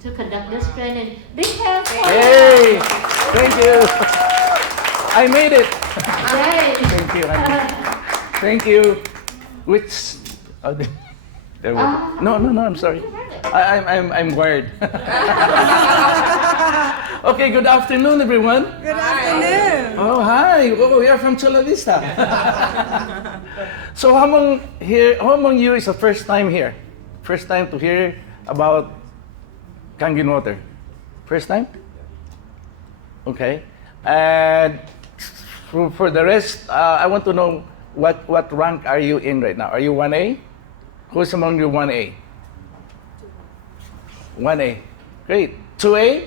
to conduct this training. Big hands for Hey, them. thank you. I made it. Yay. Thank you, honey. Thank you. Which? Oh, there we go. No, I'm sorry. I'm wired. Okay, good afternoon, everyone. Good afternoon. Oh, hi. Oh, we are from Chula Vista. So, how among you is the first time here? First time to hear about Kangen water? First time? Okay. And for the rest, I want to know what rank are you in right now? Are you 1A? Who's among you 1A? 1A. Great. 2A?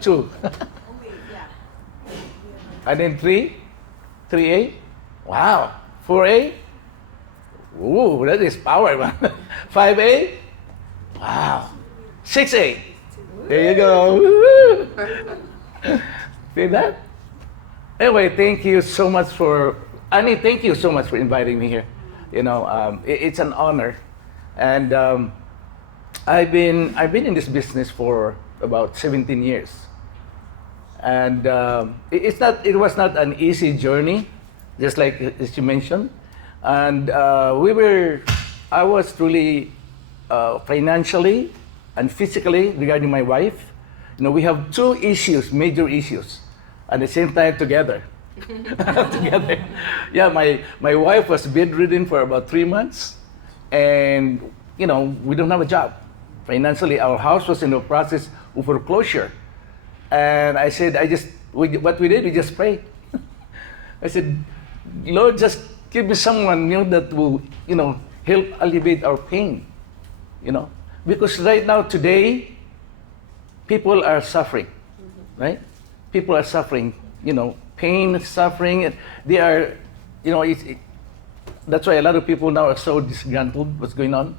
Two. And then 3A? Wow. 4A? Ooh, that is power, man. 5A? Wow. 6A? There you go. See that? Anyway, thank you so much for, Annie, thank you so much for inviting me here. You know, it's an honor. And I've been in this business for about 17 years. And it was not an easy journey, just like as you mentioned. And I was truly financially and physically regarding my wife. You know, we have two issues, major issues, at the same time together. Together. Yeah, my wife was bedridden for about 3 months, and you know, we don't have a job. Financially, our house was in the process of foreclosure. And I said, what we did, we just prayed. I said, Lord, just give me someone, you know, that will, you know, help alleviate our pain, you know. Because right now, today, people are suffering, right? People are suffering, you know, pain, suffering. And they are, you know, that's why a lot of people now are so disgruntled, what's going on,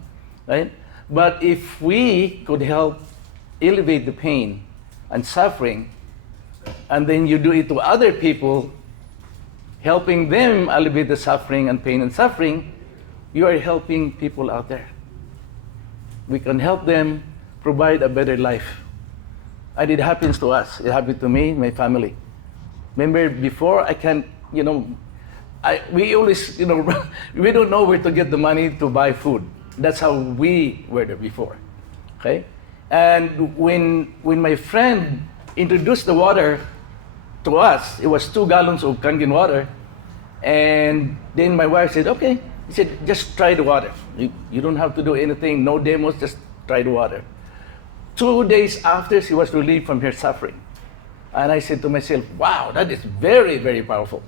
right? But if we could help alleviate the pain and suffering, and then you do it to other people, helping them alleviate the suffering and pain and suffering, you are helping people out there. We can help them provide a better life. And it happens to us. It happened to me, my family. Remember before, I can't, you know, we always, you know, we don't know where to get the money to buy food. That's how we were there before, okay? And when my friend introduced the water to us, it was 2 gallons of Kangen water, and then my wife said, okay, he said, just try the water. You don't have to do anything, no demos, just try the water. 2 days after, she was relieved from her suffering. And I said to myself, wow, that is very, very powerful.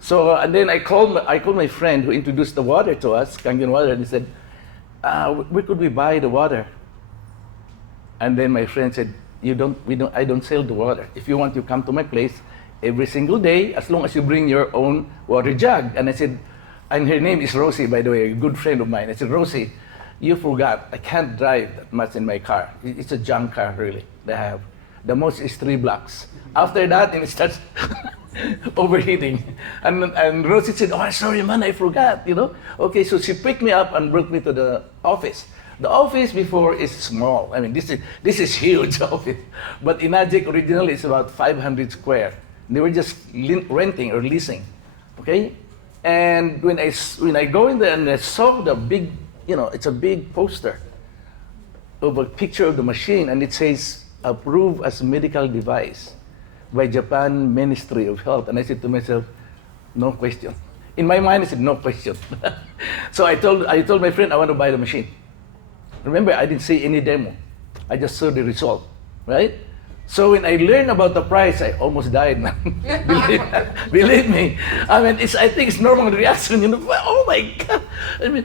So, and then I called my friend who introduced the water to us, Kangen water, and he said, where could we buy the water? And then my friend said, I don't sell the water. If you want, you come to my place every single day, as long as you bring your own water jug. And I said, and her name is Rosie, by the way, a good friend of mine. I said, Rosie, you forgot, I can't drive that much in my car. It's a junk car, really, that I have. The most is 3 blocks. After that, and it starts overheating. And Rosie said, oh, sorry, man, I forgot, you know. Okay, so she picked me up and brought me to the office. The office before is small. I mean, this is huge office. But Inagic originally is about 500 square. They were just renting or leasing, okay? And when I go in there and I saw the big, you know, it's a big poster of a picture of the machine, and it says, approved as medical device by Japan Ministry of Health. And I said to myself, no question. In my mind, I said, no question. So I told my friend, I want to buy the machine. Remember, I didn't see any demo. I just saw the result, right? So when I learned about the price, I almost died, man. Believe me. I mean, I think it's normal reaction, you know. Oh my God. I mean,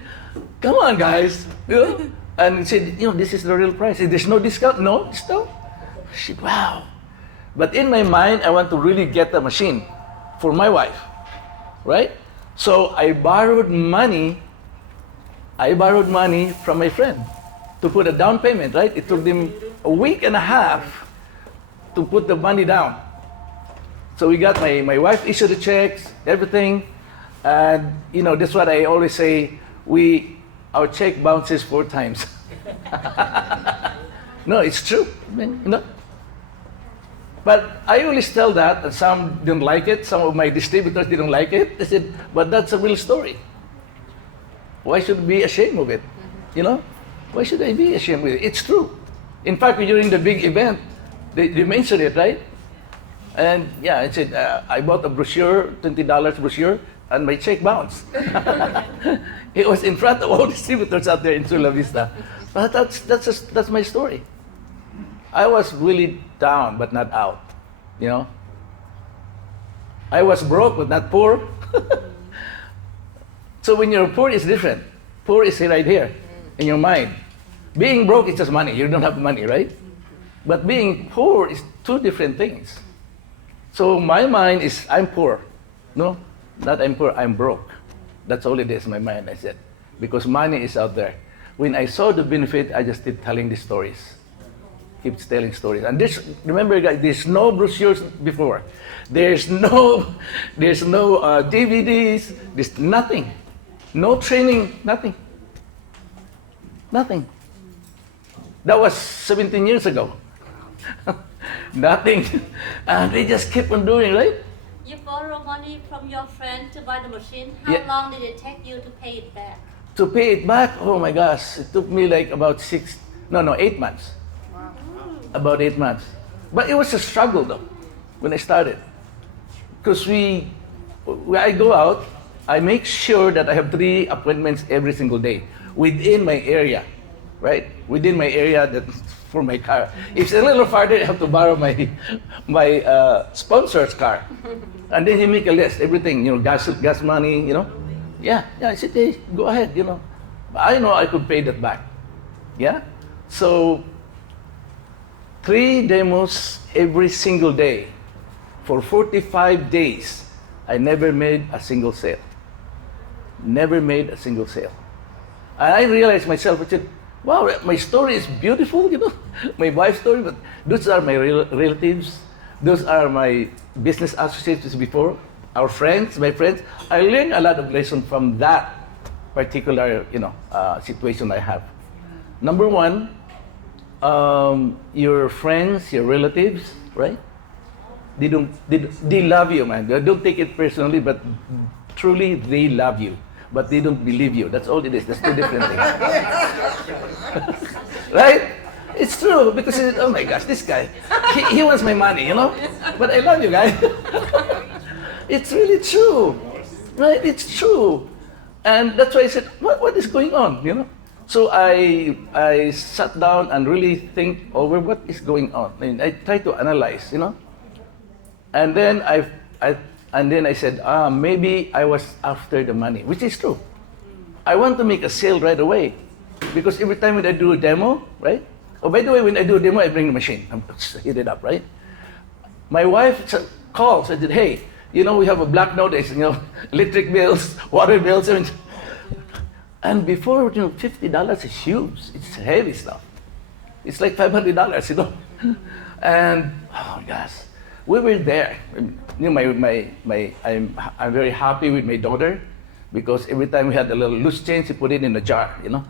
come on, guys. You know? And he said, you know, this is the real price. There's no discount. No discount. I said, wow. But in my mind, I want to really get the machine for my wife, right? So I borrowed money from my friend to put a down payment, right? It took them a week and a half to put the money down. So we got my wife issued the checks, everything. And you know, that's what I always say, our check bounces 4 times. No, it's true. I mean, you know. But I always tell that, and some didn't like it. Some of my distributors didn't like it. They said, but that's a real story. Why should we be ashamed of it? You know? Why should I be ashamed of it? It's true. In fact, during the big event, they mentioned it, right? And yeah, I said, I bought a brochure, $20 brochure, and my check bounced. It was in front of all distributors out there in Chula Vista. But that's my story. I was really down, but not out, you know? I was broke, but not poor. So when you're poor, it's different. Poor is right here, in your mind. Being broke is just money. You don't have money, right? But being poor is two different things. So my mind is, I'm poor. No, not I'm poor, I'm broke. That's all it is, my mind, I said. Because money is out there. When I saw the benefit, I just keep telling the stories. Keep telling stories. And remember guys, there's no brochures before. There's no DVDs, there's nothing. No training, nothing. Nothing. That was 17 years ago. Nothing. And they just keep on doing, right? You borrow money from your friend to buy the machine. How long did it take you to pay it back? To pay it back, oh my gosh, it took me like about 8 months. Wow. About 8 months. But it was a struggle though, when I started. Because when I go out, I make sure that I have 3 appointments every single day within my area, right? Within my area for my car. If it's a little farther, I have to borrow my sponsor's car. And then he make a list, everything, you know, gas money, you know. Yeah, I said, hey, go ahead, you know. I know I could pay that back. Yeah? So 3 demos every single day for 45 days. I never made a single sale. Never made a single sale. And I realized myself, I said, wow, my story is beautiful, you know, my wife's story, but those are my relatives. Those are my business associates before, our friends, my friends. I learned a lot of lessons from that particular, you know, situation I have. Number one, your friends, your relatives, right? They love you, man. They don't take it personally, but truly they love you. But they don't believe you. That's all it is. That's two different things. Right? It's true, because oh my gosh, this guy, he wants my money, you know? But I love you, guys. It's really true. Right? It's true. And that's why I said, what is going on, you know? So I sat down and really think over what is going on. And I try to analyze, you know? And then I said, maybe I was after the money, which is true. I want to make a sale right away. Because every time when I do a demo, right? Oh, by the way, when I do a demo, I bring the machine. I'm heat it up, right? My wife calls and said, hey, you know, we have a black notice, you know, electric bills, water bills. And before, you know, $50 is huge. It's heavy stuff. It's like $500, you know? And, oh gosh, we were there. You know, I'm very happy with my daughter because every time we had a little loose change, she put it in a jar, you know?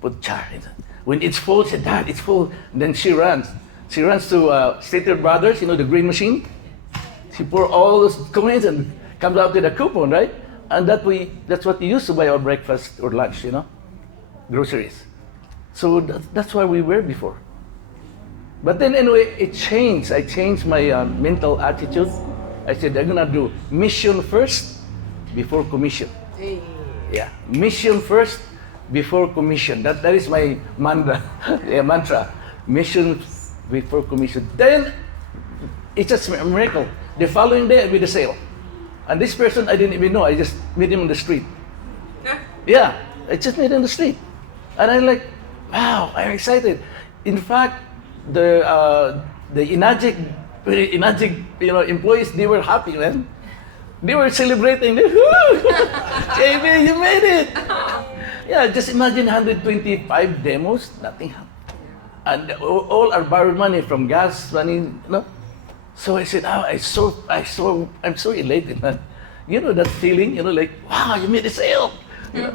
Put jar in. When it's full, she said, Dad, it's full. And then she runs. She runs to Stater Brothers, you know, the green machine. She pour all those coins and comes out with a coupon, right? And that's what we used to buy our breakfast or lunch, you know? Groceries. So that's where we were before. But then anyway, it changed. I changed my mental attitude. I said, I'm gonna do mission first before commission. Yeah, mission first before commission. That is my mantra. Yeah, mantra. Mission before commission. Then it's just a miracle. The following day, I made a sale. And this person I didn't even know. I just met him on the street. Yeah, I just met him on the street. And I'm like, wow, I'm excited. In fact, the Enagic, you know, employees, they were happy, man. They were celebrating. JB, you made it. Yeah, just imagine 125 demos, nothing happened. And all are borrowed money from gas money, you know. So I said, I'm so elated, man. You know that feeling, you know, like, wow, you made a sale. You know?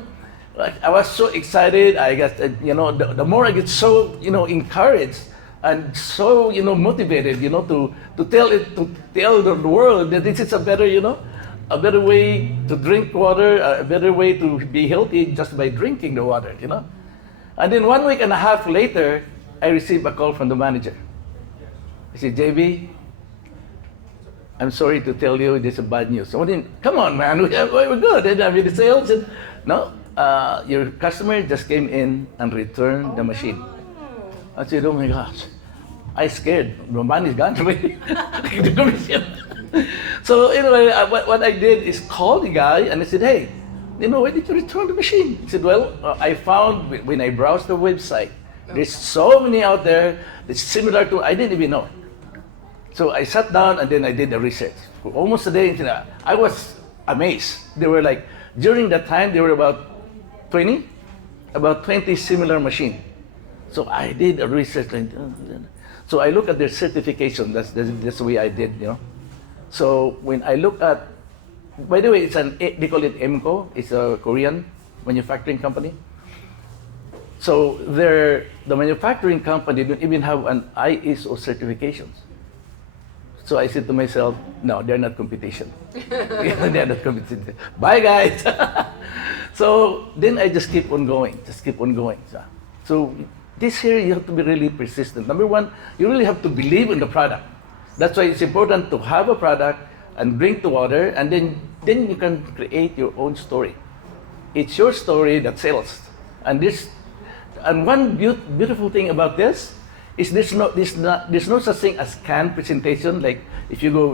Like, I was so excited. I got, the more I get so, encouraged and so, motivated, to tell the world that this is a better, a better way to drink water, a better way to be healthy just by drinking the water. And then 1 week and a half later, I received a call from the manager. He said, JB, I'm sorry to tell you this is bad news. I didn't, come on, man, we're good. And I mean, the sales, and, no, your customer just came in and returned the machine. I said, oh my gosh, I scared. The money's gone. So anyway, what I did is call the guy and I said, hey, why did you return the machine? He said, well, I found when I browsed the website, there's so many out there that's similar to, I didn't even know. So I sat down and then I did the research. For almost a day, I was amazed. They were like, during that time, there were about 20 similar machines. So I did a research. So I look at their certification. That's the way I did, So when I look at, by the way, they call it EMCO. It's a Korean manufacturing company. So the manufacturing company don't even have an ISO certifications. So I said to myself, no, they're not competition. They're not competition. Bye, guys. So then I just keep on going. So this year you have to be really persistent. Number one, you really have to believe in the product. That's why it's important to have a product and drink the water, and then you can create your own story. It's your story that sells. And one beautiful thing about this is there's no such thing as canned presentation. Like if you go,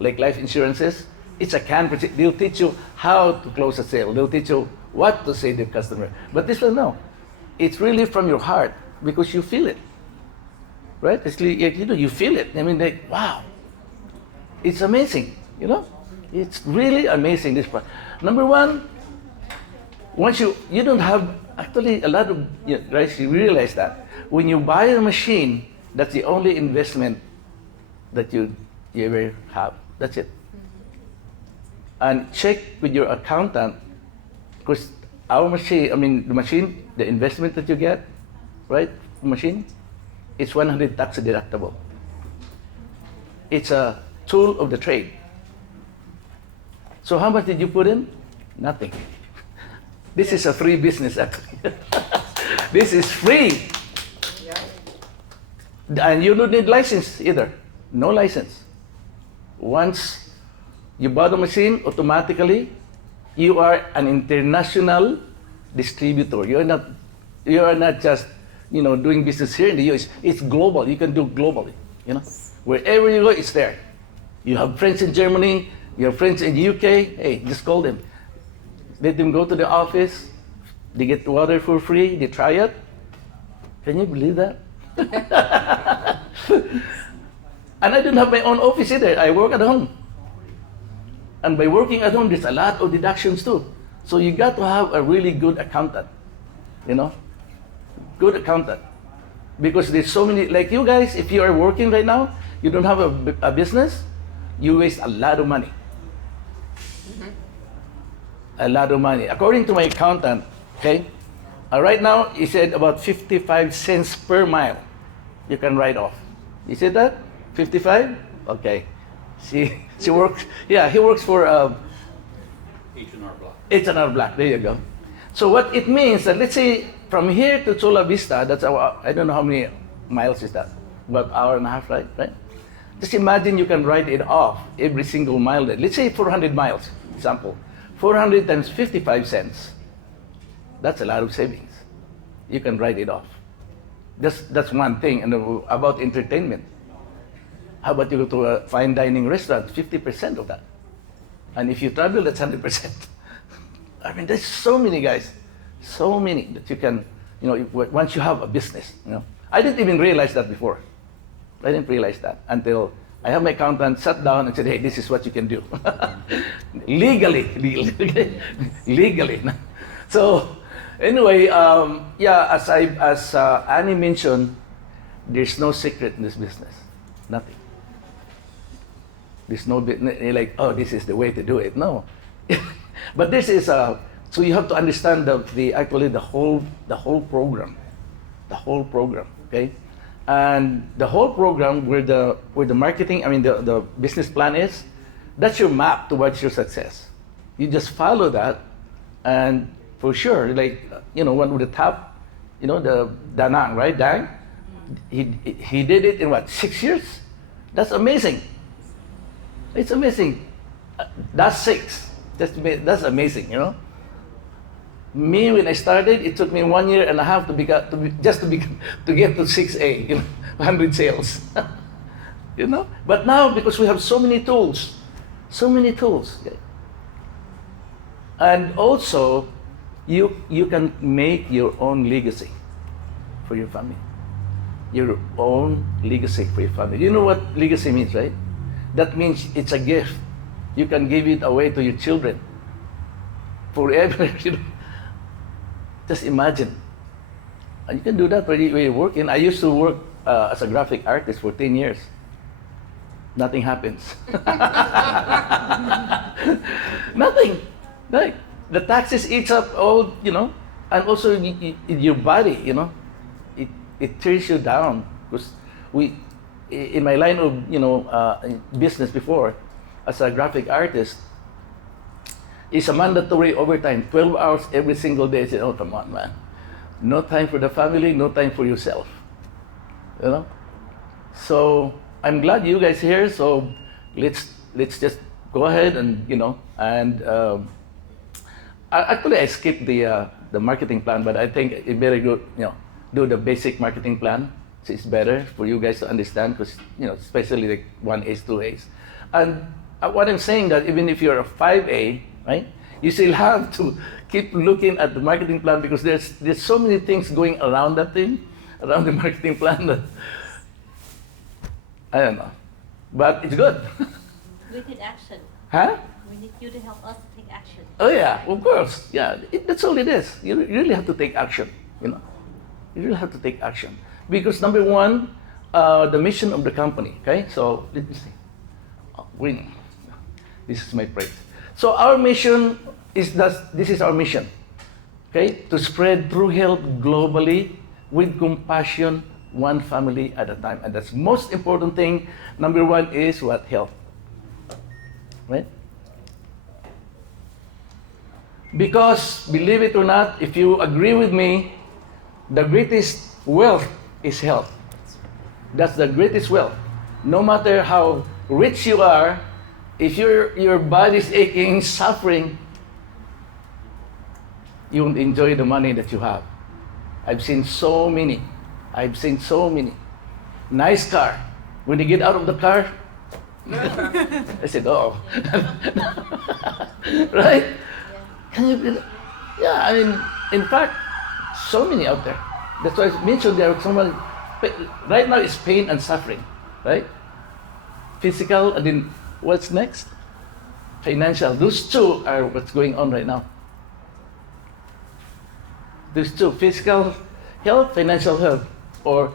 like life insurances, it's a canned presentation. They'll teach you how to close a sale. They'll teach you what to say to the customer. But this one, no. It's really from your heart because you feel it, right? It's you feel it. I mean, like, wow, it's amazing. It's really amazing. This part. Number one, once you don't have actually a lot of guys, you realize that when you buy a machine, that's the only investment that you ever have. That's it. And check with your accountant, because our machine, the investment that you get, right, machine, it's 100 tax deductible. It's a tool of the trade. So how much did you put in? Nothing. This is a free business, actually. This is free. And you don't need license either. No license. Once you buy the machine, automatically you are an international distributor. You are not just doing business here in the US. It's global. You can do globally. Wherever you go, it's there. You have friends in Germany. You have friends in the UK. Hey, just call them. Let them go to the office. They get water for free. They try it. Can you believe that? And I don't have my own office either. I work at home. And by working at home, there's a lot of deductions too. So you got to have a really good accountant. Good accountant. Because there's so many, like you guys, if you are working right now, you don't have a business, you waste a lot of money. A lot of money. According to my accountant, okay, right now, he said about 55 cents per mile you can write off. You said that? 55? Okay. She works, he works for H&R Block. H&R Block, there you go. So what it means that, let's say, from here to Chula Vista, that's I don't know how many miles is that, about hour and a half, right? Just imagine you can write it off every single mile. Let's say 400 miles, example. 400 times 55 cents. That's a lot of savings. You can write it off. That's one thing. And about entertainment. How about you go to a fine dining restaurant? 50% of that. And if you travel, that's 100%. I mean, there's so many guys, so many that you can, once you have a business. I didn't even realize that before. I didn't realize that until I have my accountant sat down and said, hey, this is what you can do. Legally. So anyway, as Annie mentioned, there's no secret in this business. Nothing. There's no like, oh, this is the way to do it. No. But this is So you have to understand the actually the whole program, okay, and the whole program where the marketing, I mean the business plan is, that's your map towards your success. You just follow that, and for sure, like one with the top, the Danang, right, Dang, he did it in what, 6 years? That's amazing. It's amazing. That's 6. That's amazing, Me, when I started, it took me 1 year and a half to get to 6A, 100 sales. But now, because we have so many tools, okay? And also, you can make your own legacy for your family. Your own legacy for your family. You know what legacy means, right? That means it's a gift. You can give it away to your children forever. Just imagine. And you can do that when you're working. I used to work as a graphic artist for 10 years. Nothing happens. Nothing. Like, the taxes eats up all, and also your body, it tears you down. Because in my line of, business before, as a graphic artist, it's a mandatory overtime, 12 hours every single day. I said, oh, come on, man. No time for the family, no time for yourself. So I'm glad you guys here. So let's just go ahead and actually I skipped the marketing plan, but I think it better go do the basic marketing plan. So it's better for you guys to understand, because especially like 1As, 2As, and what I'm saying that even if you're a 5A, right, you still have to keep looking at the marketing plan, because there's so many things going around that thing, around the marketing plan, that I don't know, but it's good. We need action. Huh? We need you to help us to take action. Oh yeah, of course. Yeah, that's all it is. You really have to take action. You really have to take action, because number one, the mission of the company. Okay, so let me see. Winning. This is my praise. So our mission is that this is our mission. Okay, to spread true health globally with compassion, one family at a time, and that's most important thing. Number one is what? Health. Right? Because, believe it or not, if you agree with me, the greatest wealth is health. That's the greatest wealth. No matter how rich you are, if your body's aching, suffering, you won't enjoy the money that you have. I've seen so many. Nice car. When they get out of the car, I said, oh. Right? Can you believe? Yeah, I mean, in fact, so many out there. That's why I mentioned there someone, right now it's pain and suffering, right? Physical, and then what's next? Financial. Those two are what's going on right now. Those two, physical health, financial health, or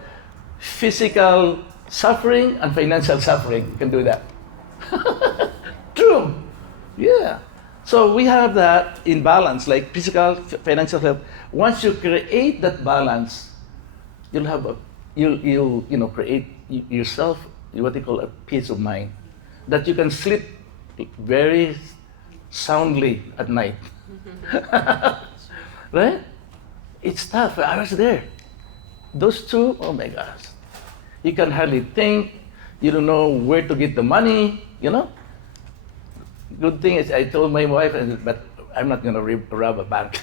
physical suffering and financial suffering. You can do that. True. Yeah. So we have that in balance, like physical, financial health. Once you create that balance, you'll have you'll create yourself what they call a peace of mind, that you can sleep very soundly at night. Right? It's tough. I was there. Those two, oh my gosh. You can hardly think. You don't know where to get the money, Good thing is I told my wife, but I'm not going to rob a bank.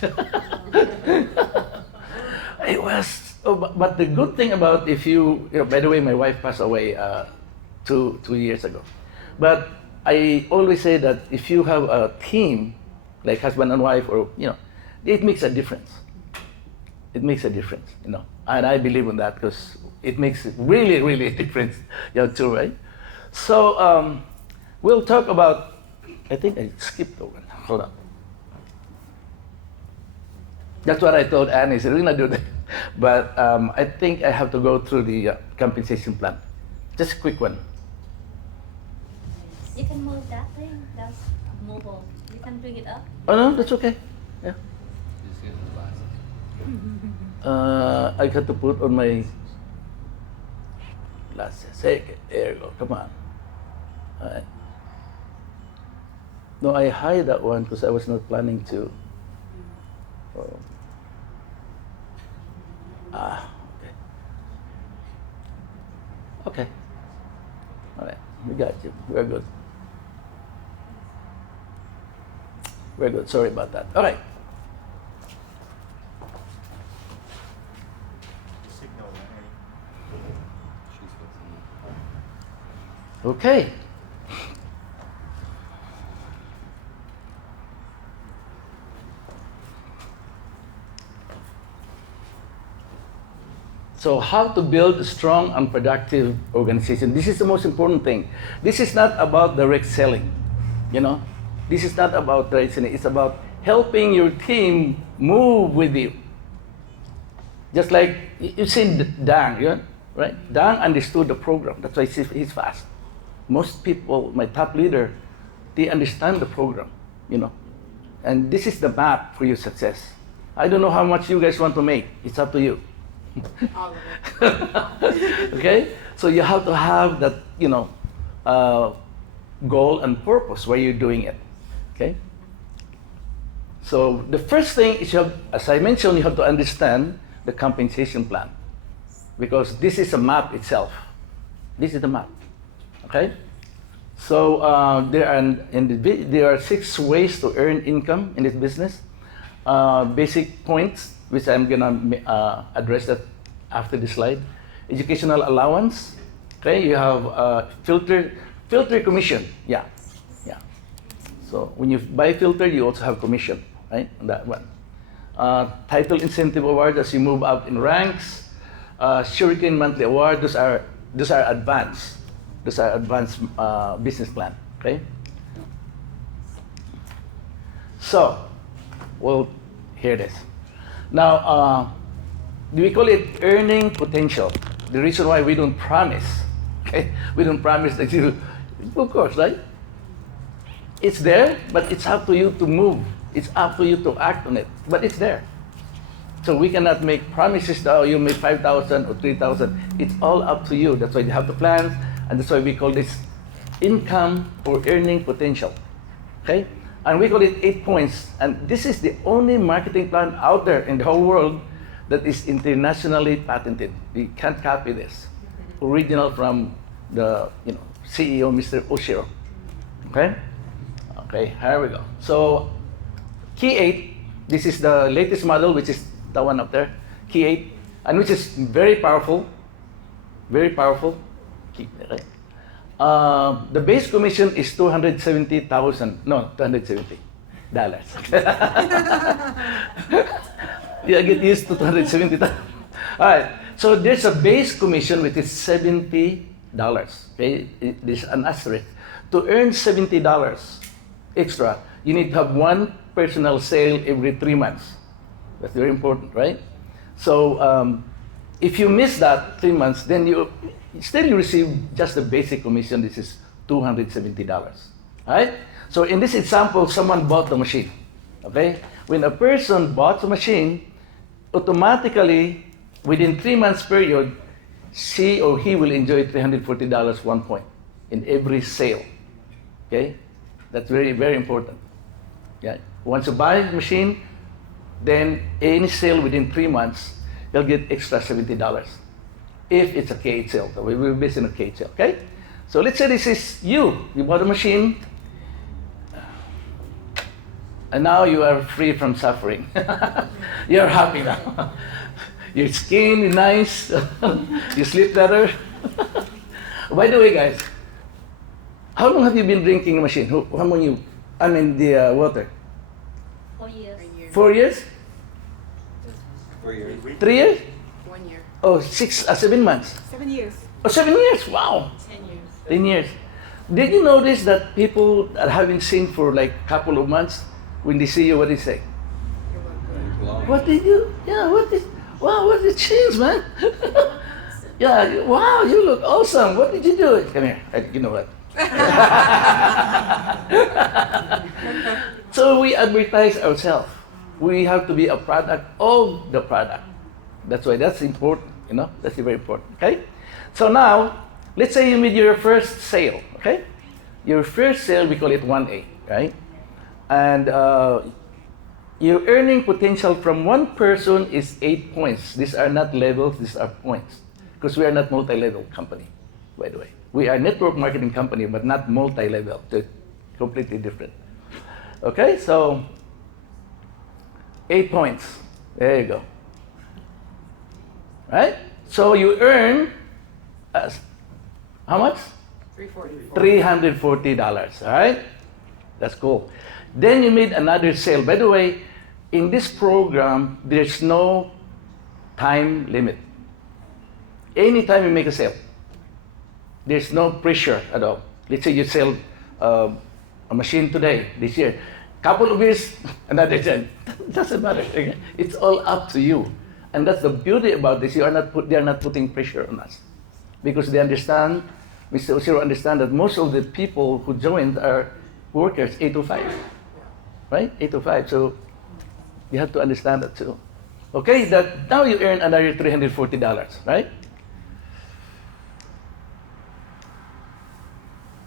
It was, but the good thing about if by the way, my wife passed away 2 years ago. But I always say that if you have a team, like husband and wife, or, it makes a difference. It makes a difference, And I believe in that, because it makes really, really a difference, too, right? So we'll talk about, I think I skipped over. Hold on. That's what I told Annie. She said, we're going to do that. But I think I have to go through the compensation plan. Just a quick one. You can move that thing. That's mobile. You can bring it up. Oh, no, that's okay. Yeah. Just get the glasses. I got to put on my glasses. Hey, there you go. Come on. Alright. No, I hide that one because I was not planning to. Oh. Okay. Okay. All right, we got you. We're good. We're good. Sorry about that. All right. Signal, right? She's fixing it. Okay. So how to build a strong and productive organization. This is the most important thing. This is not about direct selling, you know. This is not about direct selling. It's about helping your team move with you. Just like you've seen Dan, yeah? Right? Dan understood the program. That's why he's fast. Most people, my top leader, they understand the program, you know. And this is the map for your success. I don't know how much you guys want to make. It's up to you. All of it. Okay? So you have to have that, you know, goal and purpose why you're doing it. Okay? So the first thing is, you have, as I mentioned, you have to understand the compensation plan. Because this is a map itself. This is the map. Okay? So there are 6 ways to earn income in this business. Basic points, which I'm gonna address that after this slide. Educational allowance. Okay, you have filter commission. Yeah. So when you buy filter, you also have commission, right? On that one. Title incentive award as you move up in ranks. Shuriken monthly award. Those are advanced. Those are advanced business plan. Okay. So, well, here it is. Now, we call it earning potential. The reason why we don't promise, okay? We don't promise that you, of course, right? It's there, but it's up to you to move. It's up to you to act on it, but it's there. So we cannot make promises that, oh, you make 5,000 or 3,000. It's all up to you. That's why you have the plans, and that's why we call this income or earning potential, okay? And we call it 8 points. And this is the only marketing plan out there in the whole world that is internationally patented. You can't copy this. Original from the CEO, Mr. Oshiro. Okay? Okay, here we go. So key 8, this is the latest model, which is the one up there. Key 8, and which is very powerful. Very powerful. Key, right? The base commission is $270,000. No, $270. Yeah, get used to $270,000. All right. So there's a base commission which is $70. Okay, there's an asterisk. To earn $70 extra, you need to have one personal sale every 3 months. That's very important, right? So if you miss that 3 months, then you receive just the basic commission. This is $270. All right? So in this example, someone bought the machine. Okay? When a person bought the machine, automatically, within 3 months period, she or he will enjoy $340 1 point in every sale. Okay? That's very, very important. Yeah. Once you buy a machine, then any sale within 3 months, you'll get extra $70. If it's a K8 sale. So we will base on a K8 sale, okay? So let's say this is you. You bought a machine, and now you are free from suffering. You're happy now. Your skin is nice. You sleep better. By the way, guys, how long have you been drinking the machine? How long the water? 4 years. 4 years? 4 years. 3 years? 1 year. Oh, 7 months. 7 years. Oh, 7 years. Wow. 10 years. 10 years. Did you notice that people that haven't seen for like a couple of months, when they see you, what they say? You're welcome. Long. What did you? Yeah, wow, what did you change, man? Yeah, wow, you look awesome. What did you do? Come here. You know what? So we advertise ourselves. We have to be a product of the product. That's why that's important, you know, that's very important, okay? So now, let's say you made your first sale, okay? Your first sale, we call it 1A, right? And your earning potential from one person is 8 points. These are not levels, these are points. Because we are not multi-level company, by the way. We are network marketing company, but not multi-level. They're completely different. Okay, so 8 points. There you go. Right? So you earn how much? $340. All right? That's cool. Then you made another sale. By the way, in this program, there's no time limit. Anytime you make a sale, there's no pressure at all. Let's say you sell a machine today, this year. Couple of years, another 10. Doesn't matter. It's all up to you. And that's the beauty about this. They are not putting pressure on us. Because they understand, Mr. Osiro understand that most of the people who joined are workers, 8 to 5. Right? 8 to 5. So you have to understand that too. Okay, that now you earn another $340, right?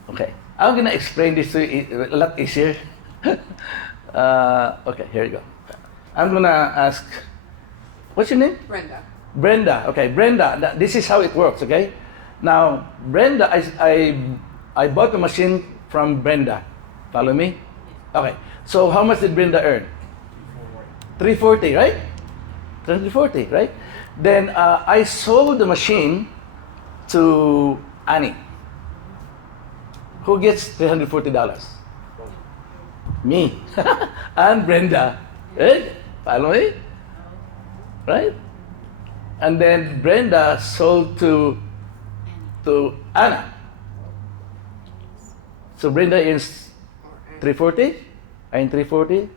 Okay, I'm gonna explain this to you a lot easier. Okay, here you go. I'm gonna ask, what's your name? Brenda. Brenda. Okay, Brenda. This is how it works. Okay, now Brenda, I bought the machine from Brenda. Follow me? Okay. So how much did Brenda earn? 340, right? 340, right? Then I sold the machine to Annie. Who gets $340? Me. And Brenda. Right? Follow me? Right? And then Brenda sold to Anna. So Brenda earns 340. I earn 340.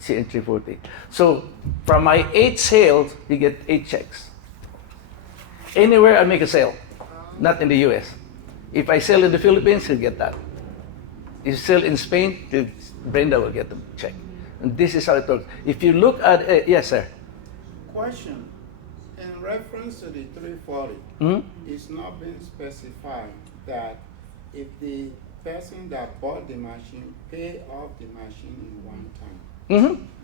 She earns 340. So from my 8 sales, we get 8 checks. Anywhere I make a sale, not in the US. If I sell in the Philippines, you'll get that. If you sell in Spain, Brenda will get the check. And this is how it works. If you look at, yes, sir. Question. In reference to the 340, it's not been specified that if the person that bought the machine pay off the machine in one time.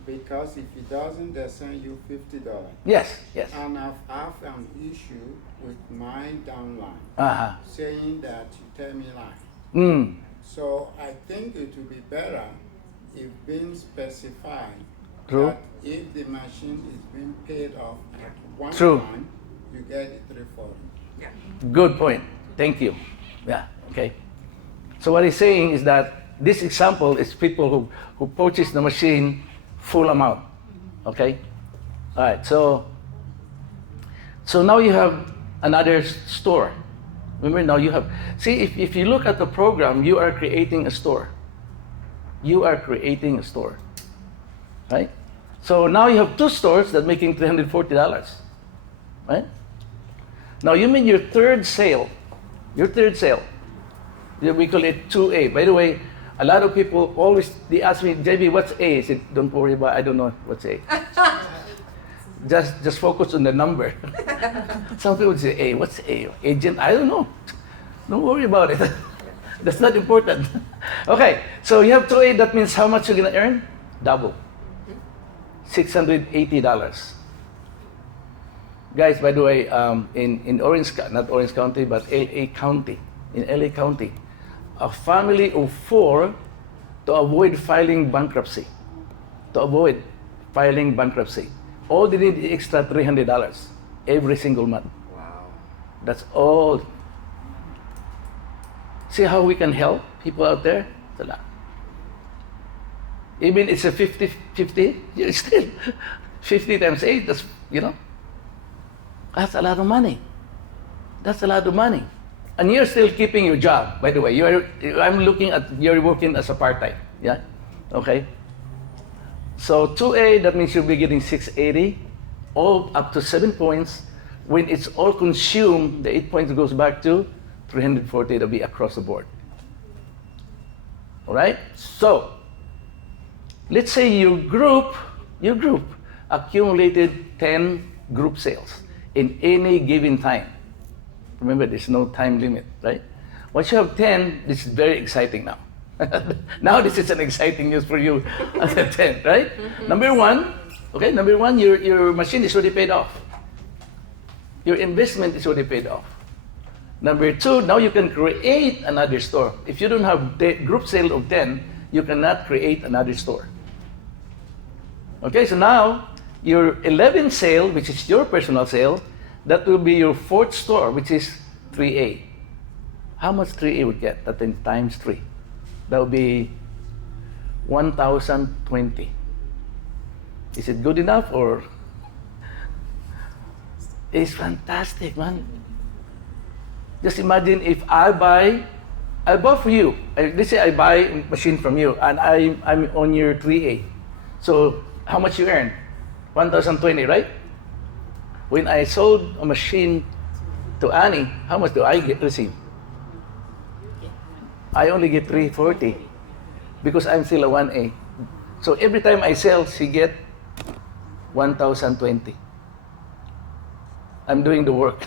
Because if he doesn't, they send you $50. Yes, yes. And I've had an issue with my downline saying that you tell me lie. So I think it would be better if being specified that if the machine is being paid off at one time, you get it 340. Yeah. Good point. Thank you. Yeah, okay. So what he's saying is that this example is people who purchase the machine full amount. Okay? All right, so now you have another store. Remember, now you have, see, if you look at the program, you are creating a store. You are creating a store. Right? So now you have 2 stores that making $340. Right? Now you made your third sale. Your third sale. We call it 2A. By the way, a lot of people always, they ask me, JB, what's A? I said, don't worry about it, I don't know what's A. Just focus on the number. Some people say, A, what's A? Agent? I don't know. Don't worry about it. That's not important. Okay, so you have 2A, that means how much you're gonna earn? Double. $680. Guys, by the way, in Orange, not Orange County, but LA County, in LA County, a family of 4, to avoid filing bankruptcy, all they need is extra $300 every single month. Wow. That's all. See how we can help people out there? It's a lot. Even it's a 50-50, you're still 50 times 8, that's, that's a lot of money. That's a lot of money. And you're still keeping your job, by the way. I'm looking at, you're working as a part-time, yeah? Okay? So 2A, that means you'll be getting 680, all up to 7 points. When it's all consumed, the 8 points goes back to 340, it'll be across the board. All right? So, let's say your group your group accumulated 10 group sales in any given time. Remember, there's no time limit, right? Once you have 10, this is very exciting now. Now this is an exciting news for you as a 10, right? Number one, your machine is already paid off. Your investment is already paid off. Number two, now you can create another store. If you don't have group sale of 10, you cannot create another store. Okay, so now your 11th sale, which is your personal sale, that will be your 4th store, which is 3A. How much 3A would get? That in times 3. That would be 1,020. Is it good enough or? It's fantastic, man. Just imagine if I buy for you. Let's say I buy a machine from you and I'm on your 3A. So how much you earn? 1,020, right? When I sold a machine to Annie, how much do I receive? I only get 340 because I'm still a 1A. So every time I sell, she get 1,020. I'm doing the work.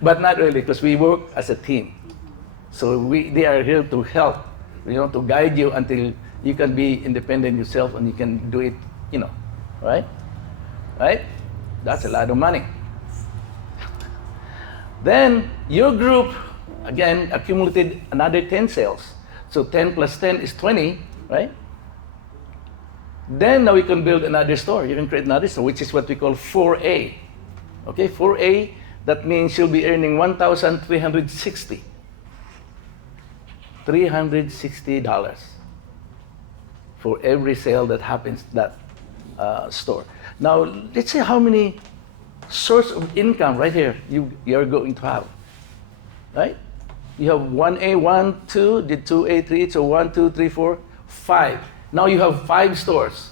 But not really, because we work as a team. So they are here to help, to guide you until you can be independent yourself and you can do it, right? Right? That's a lot of money. Then your group, again, accumulated another 10 sales. So 10 plus 10 is 20, right? Then now we can build another store. You can create another store, which is what we call 4A. Okay, 4A, that means you'll be earning 1,360. $360 for every sale that happens at that store. Now, let's say how many source of income right here you're going to have, right? You have 1A, 1, 2, did 2A, 3, so 1, 2, 3, 4, 5. Now you have 5 stores.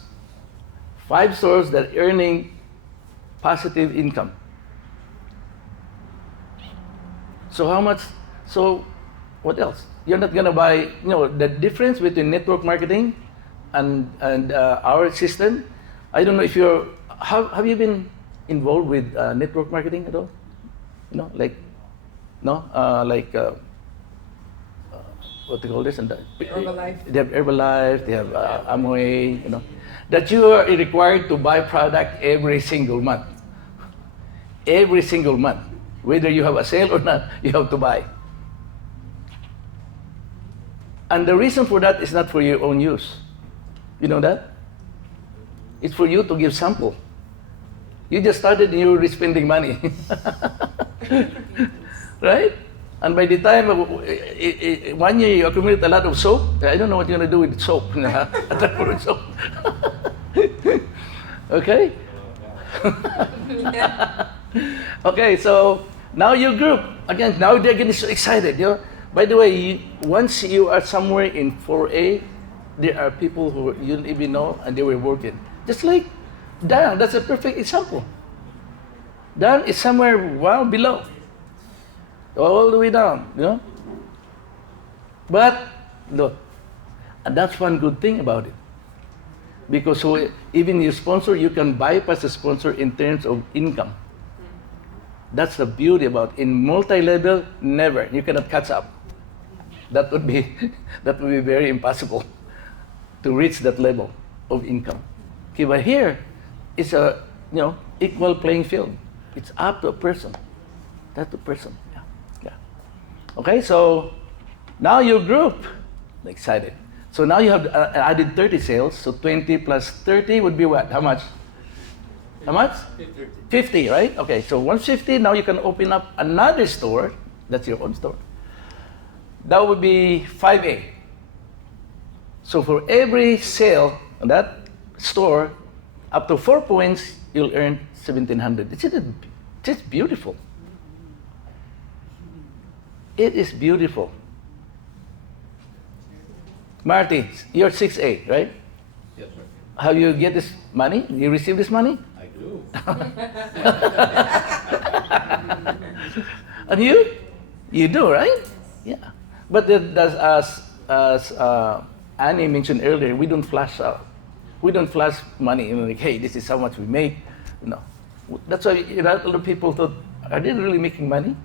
5 stores that are earning positive income. So how much? So what else? You're not gonna buy. The difference between network marketing and our system. I don't know if you're. Have you been involved with network marketing at all? Like what they call this? And Herbalife. They have Herbalife, they have Amway, that you are required to buy product every single month. Every single month. Whether you have a sale or not, you have to buy. And the reason for that is not for your own use. You know that? It's for you to give sample. You just started and you're spending money. Right? And by the time, 1 year you accumulate a lot of soap. I don't know what you're going to do with soap. Soap. Okay? Okay, so now your group, again, now they're getting so excited. By the way, once you are somewhere in 4A, there are people who you don't even know and they were working. Just like Dan, that's a perfect example. Dan is somewhere below. All the way down, But look, and that's one good thing about it. Because even your sponsor, you can bypass the sponsor in terms of income. That's the beauty about it. In multi-level, never. You cannot catch up. That would be very impossible to reach that level of income. Okay, but here, it's a equal playing field. It's up to a person. That's the person. Okay, so now your group, excited. So now you have added 30 sales. So 20 plus 30 would be what? How much? How much? 50, right? Okay, so 150. Now you can open up another store. That's your own store. That would be 5A. So for every sale on that store, up to 4 points, you'll earn 1,700. Isn't it just beautiful? It is beautiful. Marty, you're 6A, right? Yes, sir. How you get this money? You receive this money? I do. And you? You do, right? Yeah. But does as Annie mentioned earlier, we don't flash money. Like, hey, this is how much we make. No, that's why a lot of people thought, are they really making money?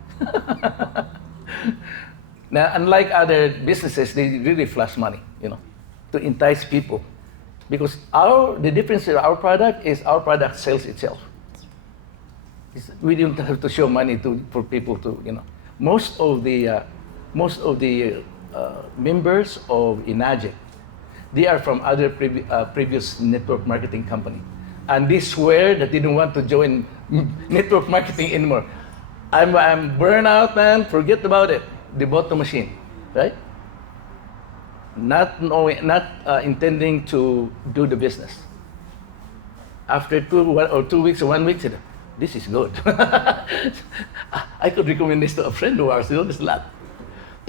Now, unlike other businesses, they really flash money, to entice people, because the difference in our product is our product sells itself. We don't have to show money for people to. Most of the members of Inagic, they are from other previous network marketing company, and they swear that they don't want to join network marketing anymore. I'm burned out, man. Forget about it. They bought the machine, right? Not intending to do the business. After 2 weeks or 1 week, said, this is good. I could recommend this to a friend of ours. This lot.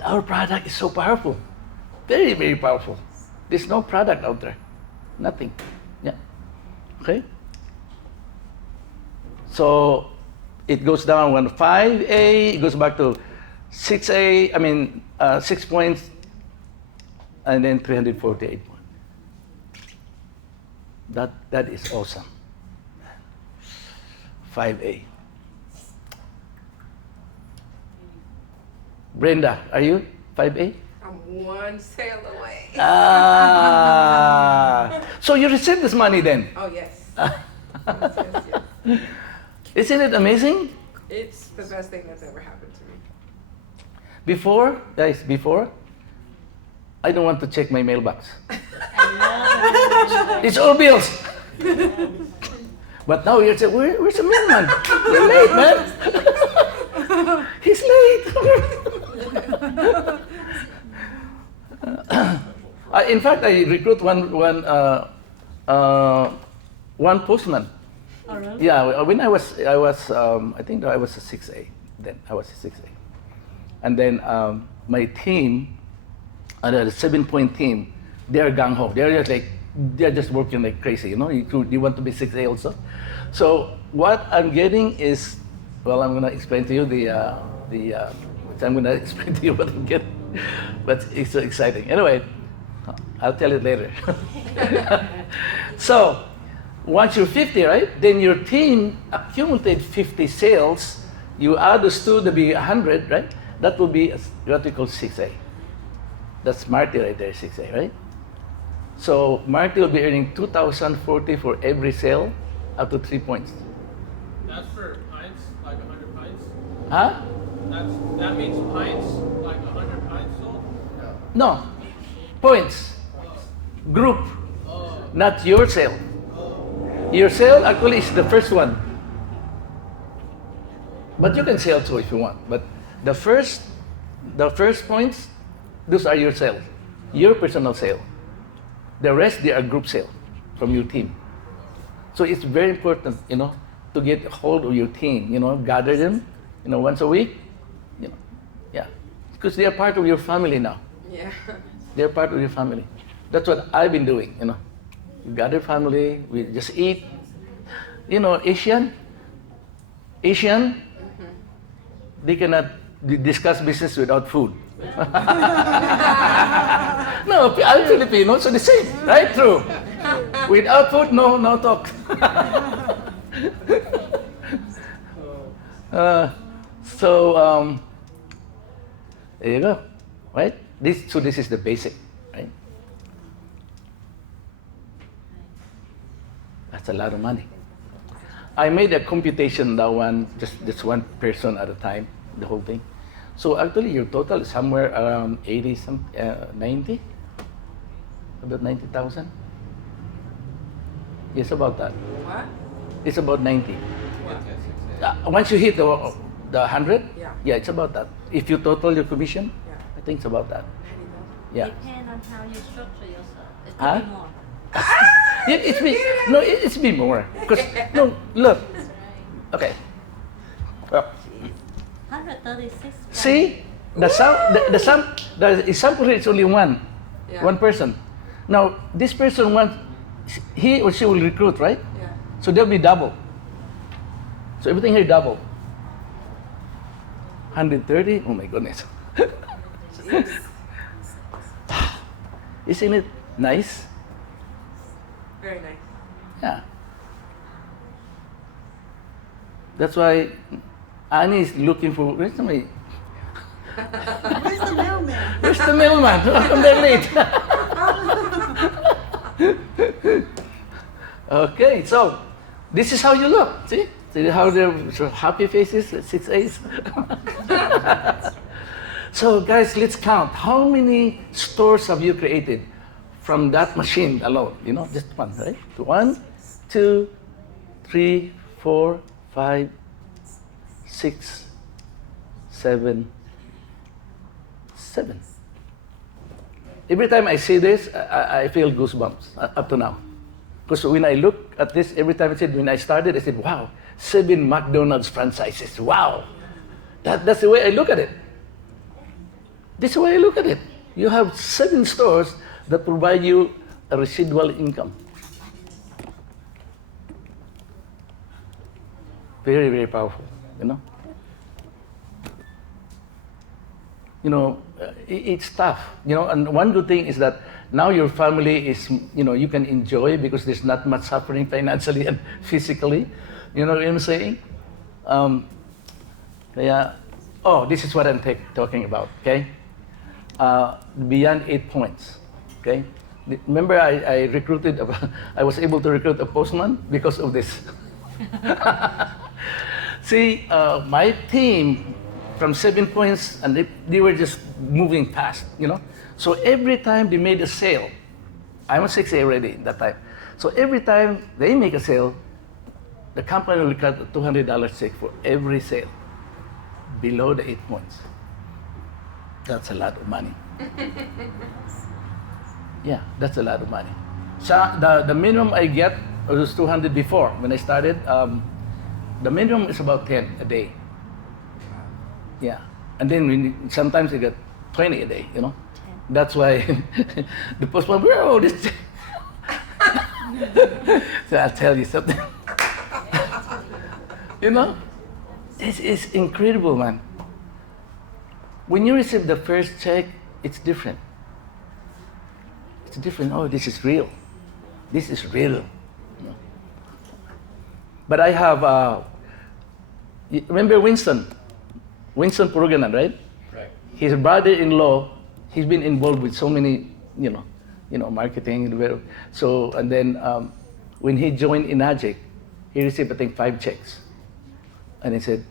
Our product is so powerful, very, very powerful. There's no product out there, nothing. Yeah. Okay. So it goes down 5A, it goes back to 6A. 6 points, and then 348 points. That is awesome. 5A. Brenda, are you 5A? I'm one sale away. So you received this money then? Oh, yes. Yes. Isn't it amazing? It's the best thing that's ever happened to me. Before, I don't want to check my mailbox. It's all bills. But now you're saying, where's the mailman? We're late, man. He's late. In fact, I recruit one postman. Oh, really? Yeah, when I was I think I was a 6A then. I was a 6A. And then my team, the 7-point team, they are gung-ho. They're just working like crazy, You want to be 6A also? So what I'm getting is, well, I'm going to explain to you I'm going to explain to you what I'm getting. But it's so exciting. Anyway, I'll tell it later. So once you're 50, right? Then your team accumulated 50 sales. You add those two to be 100, right? That will be what we call 6A. That's Marty right there, 6A, right? So Marty will be earning 2,040 for every sale, up to 3 points. That's for pints, like 100 pints? Huh? That means pints, like 100 pints sold? No, points. Group, not your sale. Your sale actually is the first one. But you can sell too if you want. But the first points, those are your sales, your personal sale. The rest, they are group sale from your team. So it's very important, to get hold of your team, gather them, once a week, yeah. Because they are part of your family now. Yeah. They're part of your family. That's what I've been doing, You gather family, we just eat. Asian, they cannot discuss business without food. No, I'm Filipino, so the same, right? True. Without food, no talk. There you go, right? This is the basic, right? That's a lot of money. I made a computation that one, just one person at a time, the whole thing. So actually your total is somewhere around 90? About 90,000? Yes, about that. What? It's about 90. What? Once you hit the 100, Yeah. it's about that. If you total your commission, Yeah. I think it's about that. Yeah. Depend on how you structure yourself. It Huh? could be more. It's be more. Because look. Okay. Well, 136. see, the sample rate is only one person. Now this person wants, he or she will recruit, right? Yeah. So there'll be double. So everything here double. 130. Oh my goodness. Isn't it nice? Very nice. Yeah. That's why Annie is looking for. Where's the mailman? Where's the mailman? Where's the mailman? How come they're late? Okay, so this is how you look. See how they're so happy faces at 6 A's? So guys, let's count. How many stores have you created from that machine alone? You know, just one, right? 1, 2, 3, 4, 5, 6, 7. Every time I see this, I feel goosebumps up to now. Because when I look at this, every time when I started, I said, wow, 7 McDonald's franchises. Wow. That's the way I look at it. That's the way I look at it. You have 7 stores that provide you a residual income. Very, very powerful, you know. You know, it's tough, you know, and one good thing is that now your family is, you know, you can enjoy because there's not much suffering financially and physically, you know what I'm saying? This is what I'm talking about, okay? Beyond 8 points, okay? Remember I was able to recruit a postman because of this. See, my team, from 7 points, and they were just moving fast, you know. So every time they made a sale, I'm a 6A already at that time. So every time they make a sale, the company will cut a $200 check for every sale below the 8 points. That's a lot of money. Yeah, that's a lot of money. So the minimum I get was 200 before when I started. The minimum is about 10 a day. Yeah, and then sometimes you get 20 a day, you know. That's why the postman, bro, this. So I'll tell you something. You know, this is incredible, man. When you receive the first check, it's different. It's different. Oh, this is real. This is real. You know? But I have, remember Winston Puruganan, right? Right. His brother-in-law, he's been involved with so many, you know, marketing. So, and then when he joined Inagic, he received, I think, 5 checks. And he said,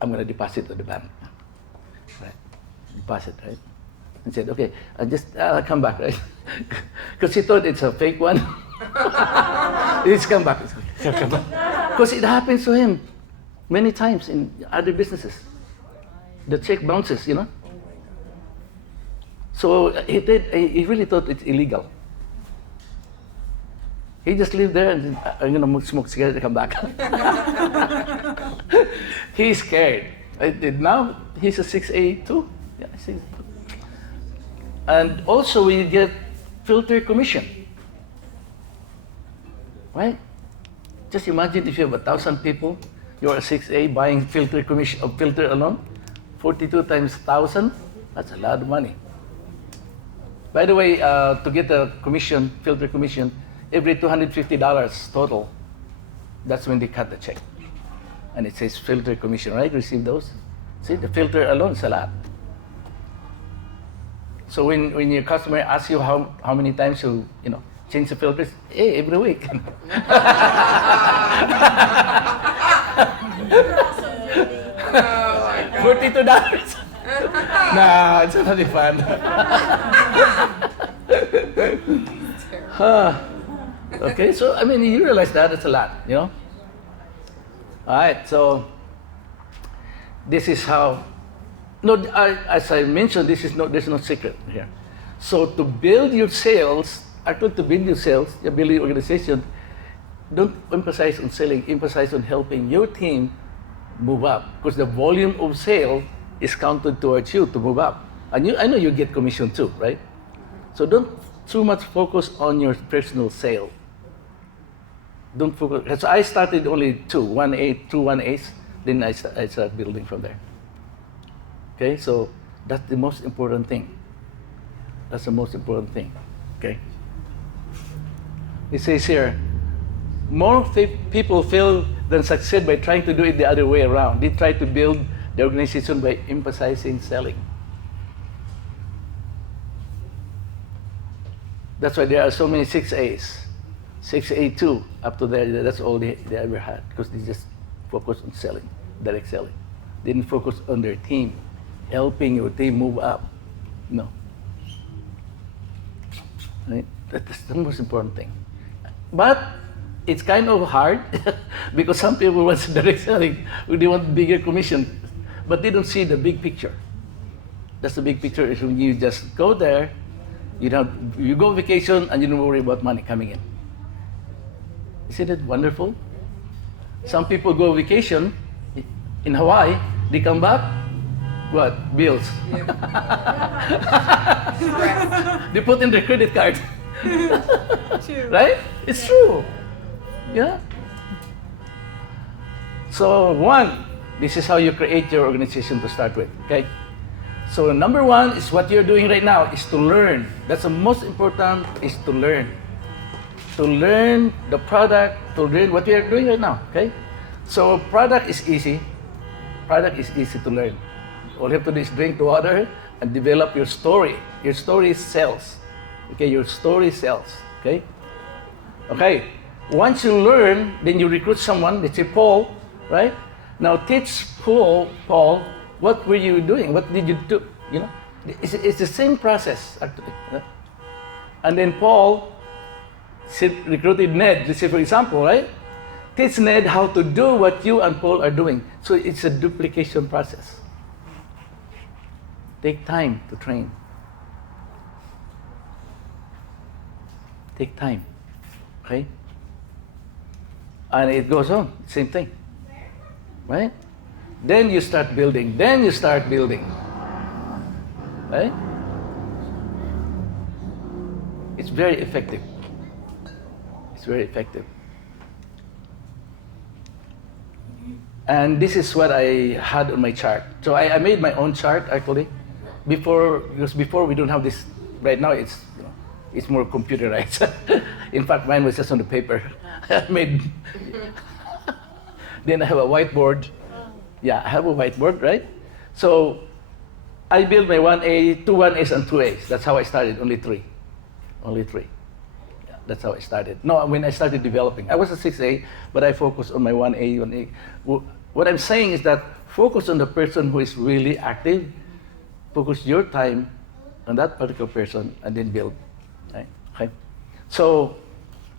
I'm going to deposit to the bank. Right? Deposit, right? And said, okay, I'll come back, right? Because he thought it's a fake one. He's come back. Because it happens to him many times in other businesses. The check bounces, you know? So he really thought it's illegal. He just lived there and said, I'm going to smoke cigarette and come back. He's scared. Now he's a 6A too. Yeah, 6A. And also we get filter commission. Right? Just imagine if you have 1,000 people, you're a 6A buying filter commission of filter alone, 42 times 1,000, that's a lot of money. By the way, to get a commission, filter commission, every $250 total, that's when they cut the check. And it says filter commission, right? Receive those? See, the filter alone is a lot. So when your customer asks you how many times you change the filters, hey, every week. $42. Nah, it's not fun. Okay, so I mean, you realize that it's a lot, you know. All right, so this is how. No, as I mentioned, there's no secret here. So to build your sales, to build your sales, you build your organization. Don't emphasize on selling. Emphasize on helping your team move up, because the volume of sale is counted towards you to move up. And I know you get commission too, right? So don't too much focus on your personal sale. Don't focus. So I started only 2 1As, then I started building from there. Okay, so that's the most important thing. That's the most important thing. Okay. It says here, more people fail than succeed by trying to do it the other way around. They try to build the organization by emphasizing selling. That's why there are so many 6As. 6A2 up to there, that's all they ever had, because they just focused on selling, direct selling. They didn't focus on their team, helping your team move up. No. Right? That's the most important thing. But it's kind of hard because some people want direct selling, they want bigger commission, but they don't see the big picture. That's the big picture. Is when you just go there, you go vacation and you don't worry about money coming in. Isn't it wonderful? Some people go vacation in Hawaii, they come back, what? Bills. They put in their credit card. True. Right? It's true. Yeah. So one, this is how you create your organization to start with, okay? So number one is what you're doing right now is to learn. That's the most important, is to learn. To learn the product, to learn what we are doing right now, okay? So product is easy. Product is easy to learn. All you have to do is drink the water and develop your story. Your story sells. Okay, your story sells, okay? Okay, once you learn, then you recruit someone, let's say Paul, right? Now teach Paul, what were you doing? What did you do? You know, it's the same process, actually. And then Paul recruited Ned, let's say for example, right? Teach Ned how to do what you and Paul are doing. So it's a duplication process. Take time to train. Take time, okay? And it goes on, same thing, right? Then you start building, right? It's very effective. It's very effective. And this is what I had on my chart. So I made my own chart actually. Because before we don't have this. Right now it's more computerized. In fact, mine was just on the paper. I made. Then I have a whiteboard. Yeah, I have a whiteboard, right? So I built my 1A, two 1As and 2As. That's how I started. Only three. Yeah, that's how I started. No, when I started developing, I was a 6A, but I focused on my 1A, 1A. What I'm saying is that focus on the person who is really active. Focus your time on that particular person and then build. Right? Okay. So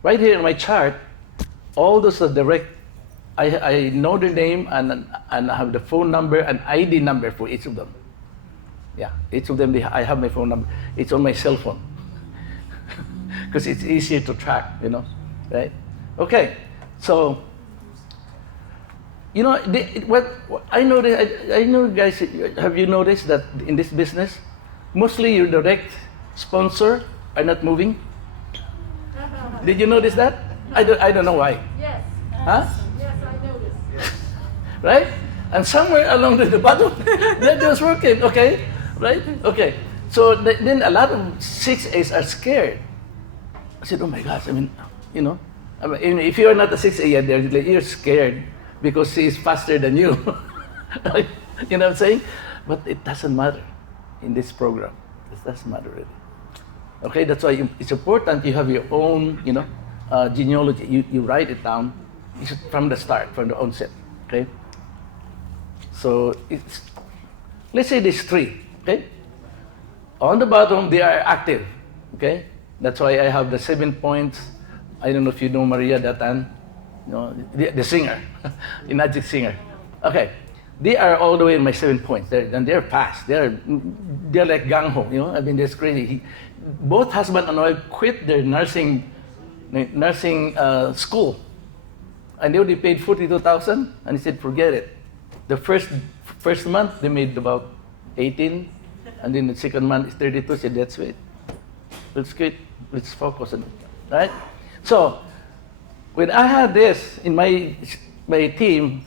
right here in my chart, all those are direct. I know the name and I have the phone number and ID number for each of them. Yeah, each of them I have my phone number. It's on my cell phone because it's easier to track. Right? Okay. So what I know, guys. Have you noticed that in this business, mostly your direct sponsor are not moving? Did you notice that? I don't know why. Yes. Huh? Yes, I noticed. Right? And somewhere along the bottom, they're just working. Okay, right? Okay. So then a lot of 6As are scared. I said, oh my gosh. I mean, if you are not a 6A yet, you're scared. Because he is faster than you. You know what I'm saying? But it doesn't matter in this program. It doesn't matter really. Okay, that's why it's important you have your own, genealogy. You write it down from the start, from the onset. Okay? So let's say there's three. Okay? On the bottom, they are active. Okay? That's why I have the 7 points. I don't know if you know Maria Datan. The singer, the magic singer. Okay, they are all the way in my 7 points. They're fast. They're like gung ho. I mean, that's crazy. Both husband and wife quit their nursing school, and they only paid 42,000. And he said, forget it. The first month they made about 18, and then the second month is 32. I said, that's it. Let's quit. Let's focus on it. Right? So. When I had this in my team,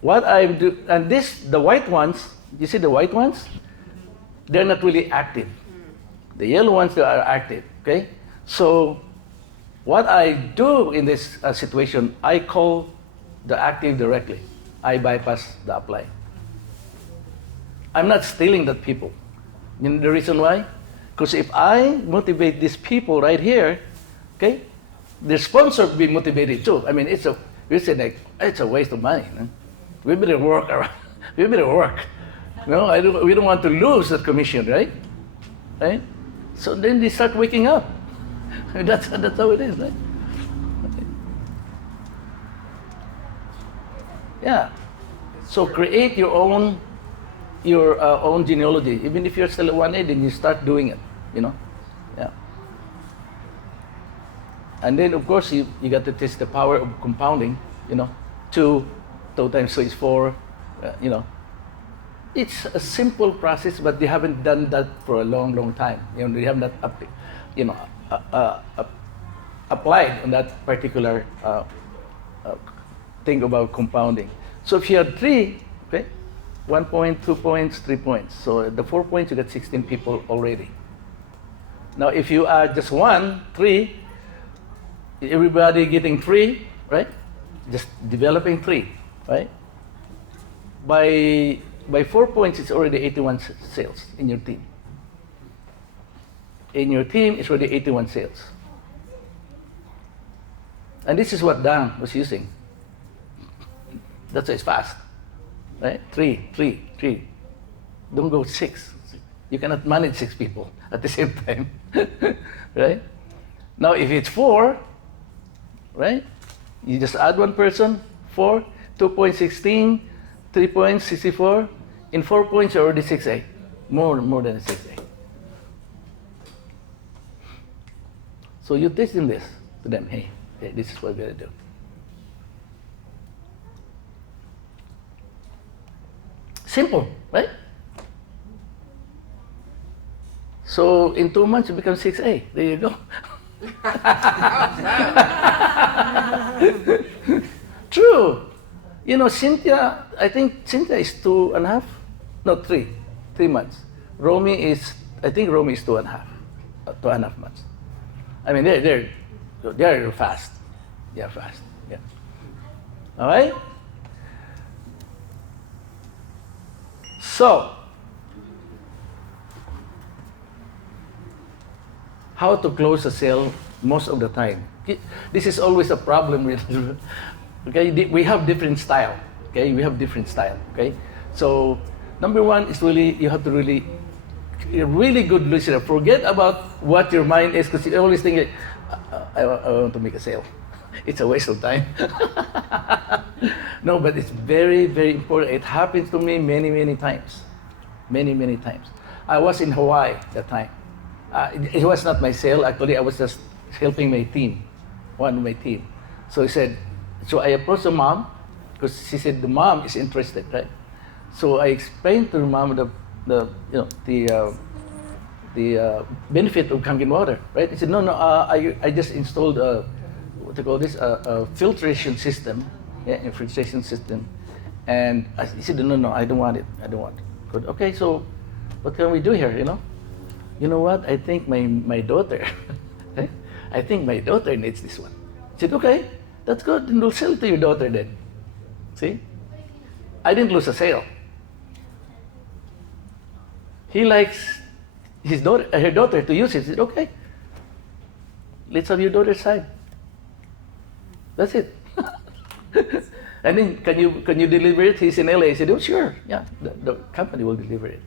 what I do, and the white ones, you see the white ones? They're not really active. The yellow ones that are active. Okay. So what I do in this situation, I call the active directly. I bypass the apply. I'm not stealing that people. You know the reason why? Because if I motivate these people right here, okay, the sponsor will be motivated too. I mean, we say like, it's a waste of money. No? We better work around. We better work. No, we don't want to lose that commission, right? Right? So then they start waking up. That's how it is, right? Yeah. So create your own genealogy. Even if you're still at 1A, then you start doing it. You know, yeah. And then of course you got to test the power of compounding. You know, 2 times 2 is 4. You know, it's a simple process, but they haven't done that for a long, long time. You know, they have not applied on that particular thing about compounding. So if you have 3, okay, 1 point, 2 points, 3 points. So the 4 points, you got 16 people already. Now if you add just 1, 3, everybody getting 3, right? Just developing 3, right? By 4 points, it's already 81 sales in your team. In your team, it's already 81 sales. And this is what Dan was using. That's why it's fast, right? 3, 3, 3. Don't go 6. You cannot manage 6 people at the same time, right? Now, if it's 4, right? You just add 1 person, 4, 2 points, 16, 3 points, 64. In 4 points, you're already 6A. More than a 6A. So you teach them this to them. Hey, this is what we're going to do. Simple, right? So in 2 months, you become 6A. There you go. True. You know, Cynthia, I think Cynthia is 2.5. No, 3. 3 months. I think Romy is 2.5. 2.5 months. I mean, they're fast. They're fast. Yeah. All right. So, how to close a sale most of the time? This is always a problem with. Okay, we have different style. Okay, we have different style. Okay, so number 1 is really you have to really a really good listener. Forget about what your mind is, because you always think, I want to make a sale. It's a waste of time. No, but it's very, very important. It happens to me many times. Many times. I was in Hawaii that time. It was not my sale. Actually, I was just helping my team, one of my team. So I approached the mom, because she said the mom is interested, right? So I explained to the mom the benefit of Kangen water, right? He said, no, I just installed a filtration system, a filtration system, and he said, no, I don't want it. Good. Okay, so what can we do here? You know what? I think my daughter, I think my daughter needs this one. I said, okay, that's good. Then we'll sell it to your daughter then. See, I didn't lose a sale. He likes her daughter to use it. He said, okay, let's have your daughter's side. That's it. And then, can you deliver it? He's in LA. He said, oh, sure. Yeah, the company will deliver it.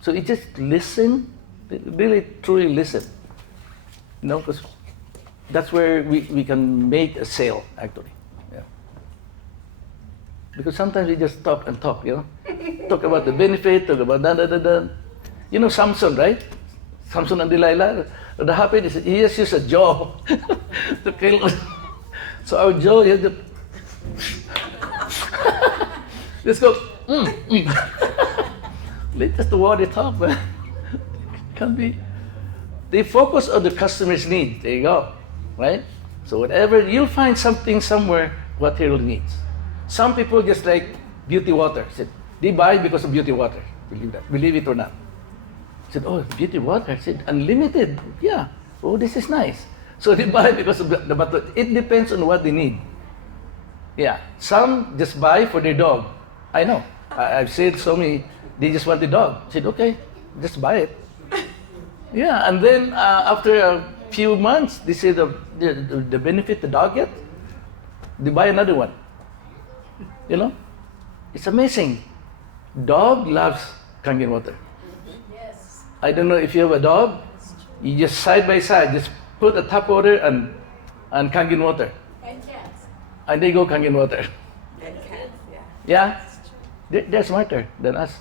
So you just listen, really, truly listen. Because that's where we can make a sale, actually. Yeah. Because sometimes we just talk and talk, talk about the benefit, talk about da. You know Samson, right? Samson and Delilah. What happened is he just used a jaw to kill us. So our jaw, you have to let's go. Let us the water talk, man. Can be. They focus on the customer's need. There you go, right? So whatever you'll find something somewhere what he needs. Some people just like beauty water. They buy because of beauty water. Believe that. Believe it or not. said, oh, beauty water. I said, unlimited. Yeah. Oh, this is nice. So they buy because of but it depends on what they need. Yeah. Some just buy for their dog. I know. I've said so many, they just want the dog. I said, okay, just buy it. Yeah, and then after a few months, they say the benefit the dog get, they buy another one. You know? It's amazing. Dog loves Kangen water. Yes. I don't know if you have a dog, you just side by side, just put a tap water and Kangen water. And cats. And they go Kangen water. And cats, yeah. Yeah? They're smarter than us.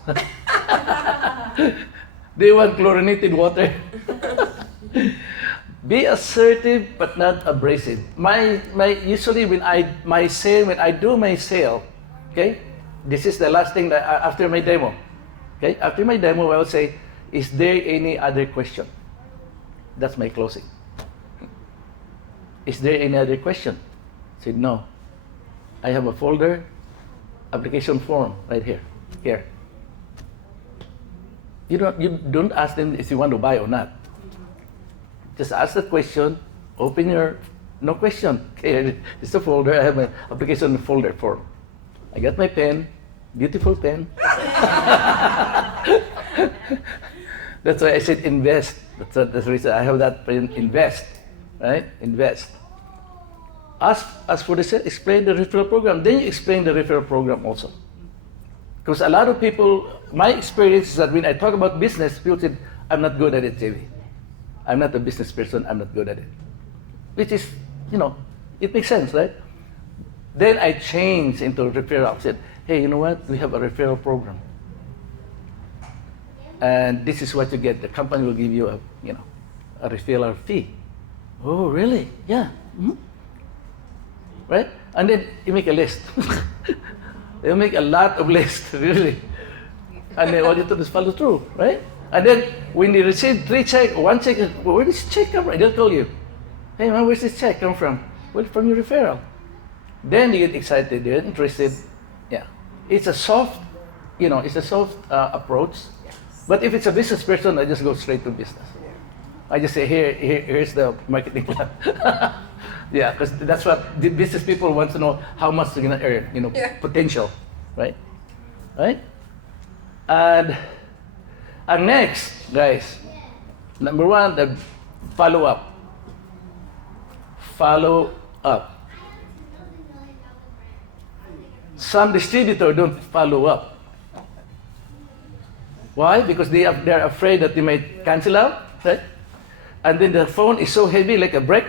They want chlorinated water. Be assertive but not abrasive. Usually when I do my sale, okay, this is the last thing that after my demo. Okay, after my demo, I will say, is there any other question? That's my closing. Is there any other question? I said, no. I have a folder, application form right here. Here. You don't ask them if you want to buy or not. Just ask the question, open your, no question. Okay, it's a folder, I have my application folder form. I got my pen, beautiful pen. That's why I said invest. That's the reason I have that pen, invest, right? Invest. Ask for the sale, explain the referral program, then you explain the referral program also. Because a lot of people, my experience is that when I talk about business, people say, I'm not good at it, JV. I'm not a business person, I'm not good at it. Which is, it makes sense, right? Then I changed into referral. I said, hey, you know what? We have a referral program. And this is what you get. The company will give you a referral fee. Oh, really? Yeah. Mm-hmm. Right? And then you make a list. They make a lot of lists, really. And then all you do is follow through, right? And then when you receive 3 checks, 1 check, where does this check come from? They'll tell you, hey man, where's this check come from? Well, from your referral. Then you get excited, they're interested. Yeah. It's a soft, approach. Yes. But if it's a business person, I just go straight to business. I just say, here's the marketing plan. Yeah, because that's what the business people want to know, how much they're gonna earn, potential, right? Right? And next, guys, number 1, the follow up. Follow up. Some distributors don't follow up. Why? Because they're afraid that they might cancel out, right? And then the phone is so heavy, like a brick.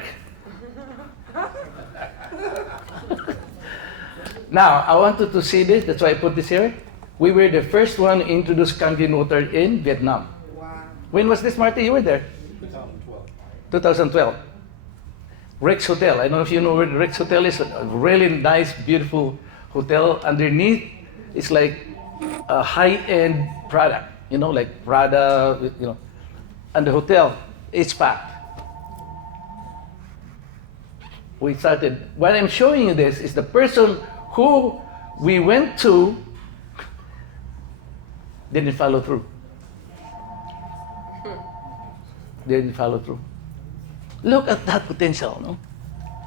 Now, I wanted to see this, that's why I put this here. We were the first one to introduce Kangen water in Vietnam. Wow. When was this, Marty? You were there? 2012. 2012. Rex Hotel. I don't know if you know where the Rex Hotel is. A really nice, beautiful hotel. Underneath, it's like a high-end product. Like Prada, And the hotel, it's packed. We started. What I'm showing you this is the person who we went to didn't follow through. Didn't follow through. Look at that potential, no?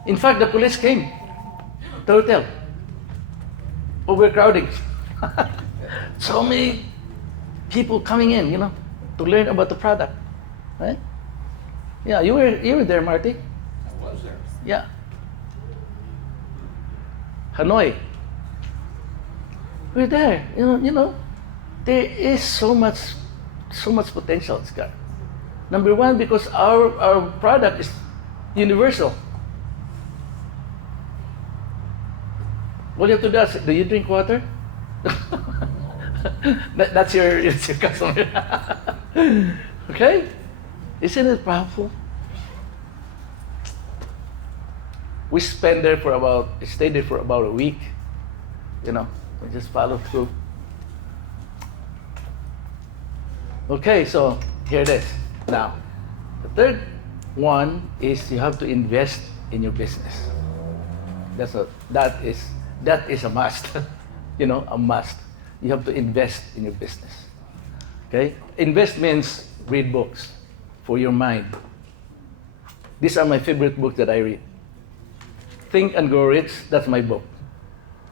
In fact, the police came to the hotel. Overcrowding. So many people coming in, to learn about the product, right? Yeah, you were there, Marty. I was there. Yeah. Hanoi. We're there. There is so much potential it's got. Number 1, because our product is universal. What you have to do is, do you drink water? That's your customer. Okay? Isn't it powerful? We stayed there for about a week. We just followed through. Okay, so here it is. Now, the third one is you have to invest in your business. That is a must. A must. You have to invest in your business. Okay? Invest means read books for your mind. These are my favorite books that I read. Think and Grow Rich, that's my book.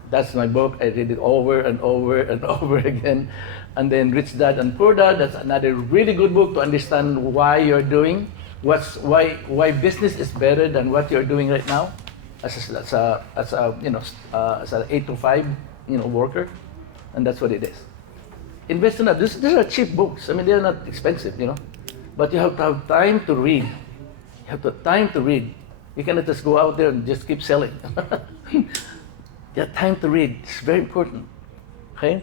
That's my book. I read it over and over and over again. And then Rich Dad and Poor Dad, that's another really good book to understand why you're doing, why business is better than what you're doing right now as an 8 to 5 worker. And that's what it is. Invest in that. These are cheap books. I mean, they're not expensive, but you have to have time to read. You have to have time to read. You cannot just go out there and just keep selling. You have time to read. It's very important. Okay,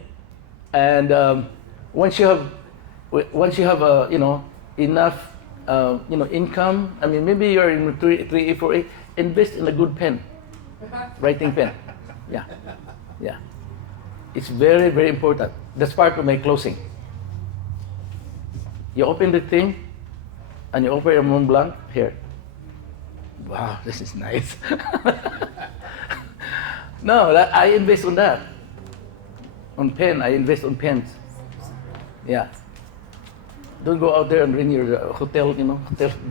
and once you have enough income. I mean, maybe you're in 3A, 4A. Invest in a good pen, writing pen. Yeah. It's very, very important. That's part of my closing. You open the thing, and you open your Mont Blanc here. Wow, this is nice. No, I invest on that. On pen, I invest on pens. Yeah. Don't go out there and bring your hotel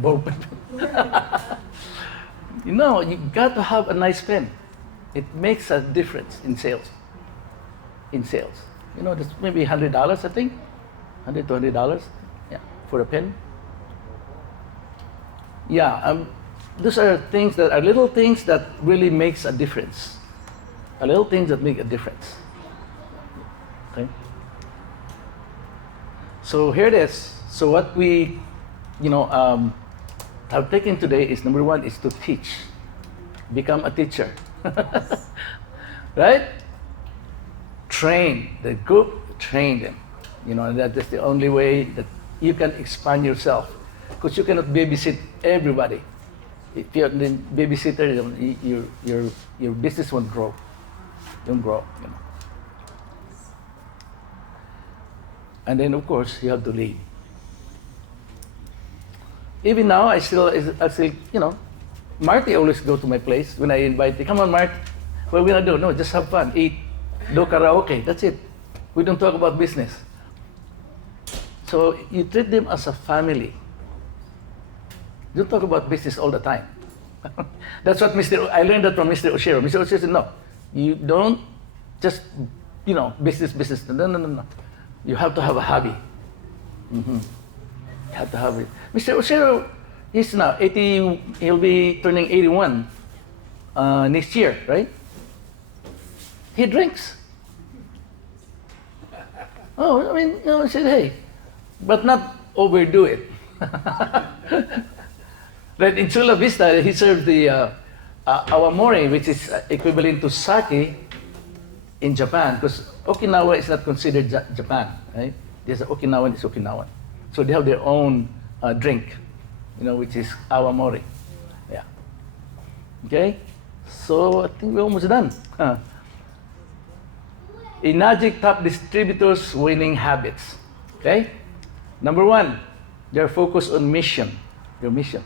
ball pen. You got to have a nice pen. It makes a difference in sales. That's maybe $100, I think. $100, $200, yeah, for a pen. Yeah, those are things that are little things that really makes a difference. Little things that make a difference. Okay. So here it is. So what we, have taken today is number one is to teach, become a teacher, right? Train the group, train them. That is the only way that you can expand yourself, because you cannot babysit everybody. If you're the babysitter, your business won't grow. Don't grow. And then of course you have to lead. Even now, I still, Marty always go to my place when I invite him. Come on, Marty. What are we gonna do? No, just have fun, eat, do karaoke. That's it. We don't talk about business. So you treat them as a family. Don't talk about business all the time. That's what I learned that from Mr. Oshiro. Mr. Oshiro said, no, you don't just, business. No. You have to have a hobby. You have to have it. Mr. Oshiro is now 80, he'll be turning 81 next year, right? He drinks. Oh, I said, hey, but not overdo it. Right, in Chula Vista, he served the awamori, which is equivalent to sake in Japan, because Okinawa is not considered Japan, right? There's Okinawan, it's Okinawan. So they have their own drink, which is awamori. Yeah. Okay? So I think we're almost done. Enagic top distributors' winning habits. Okay? Number one, they're focused on mission, your mission.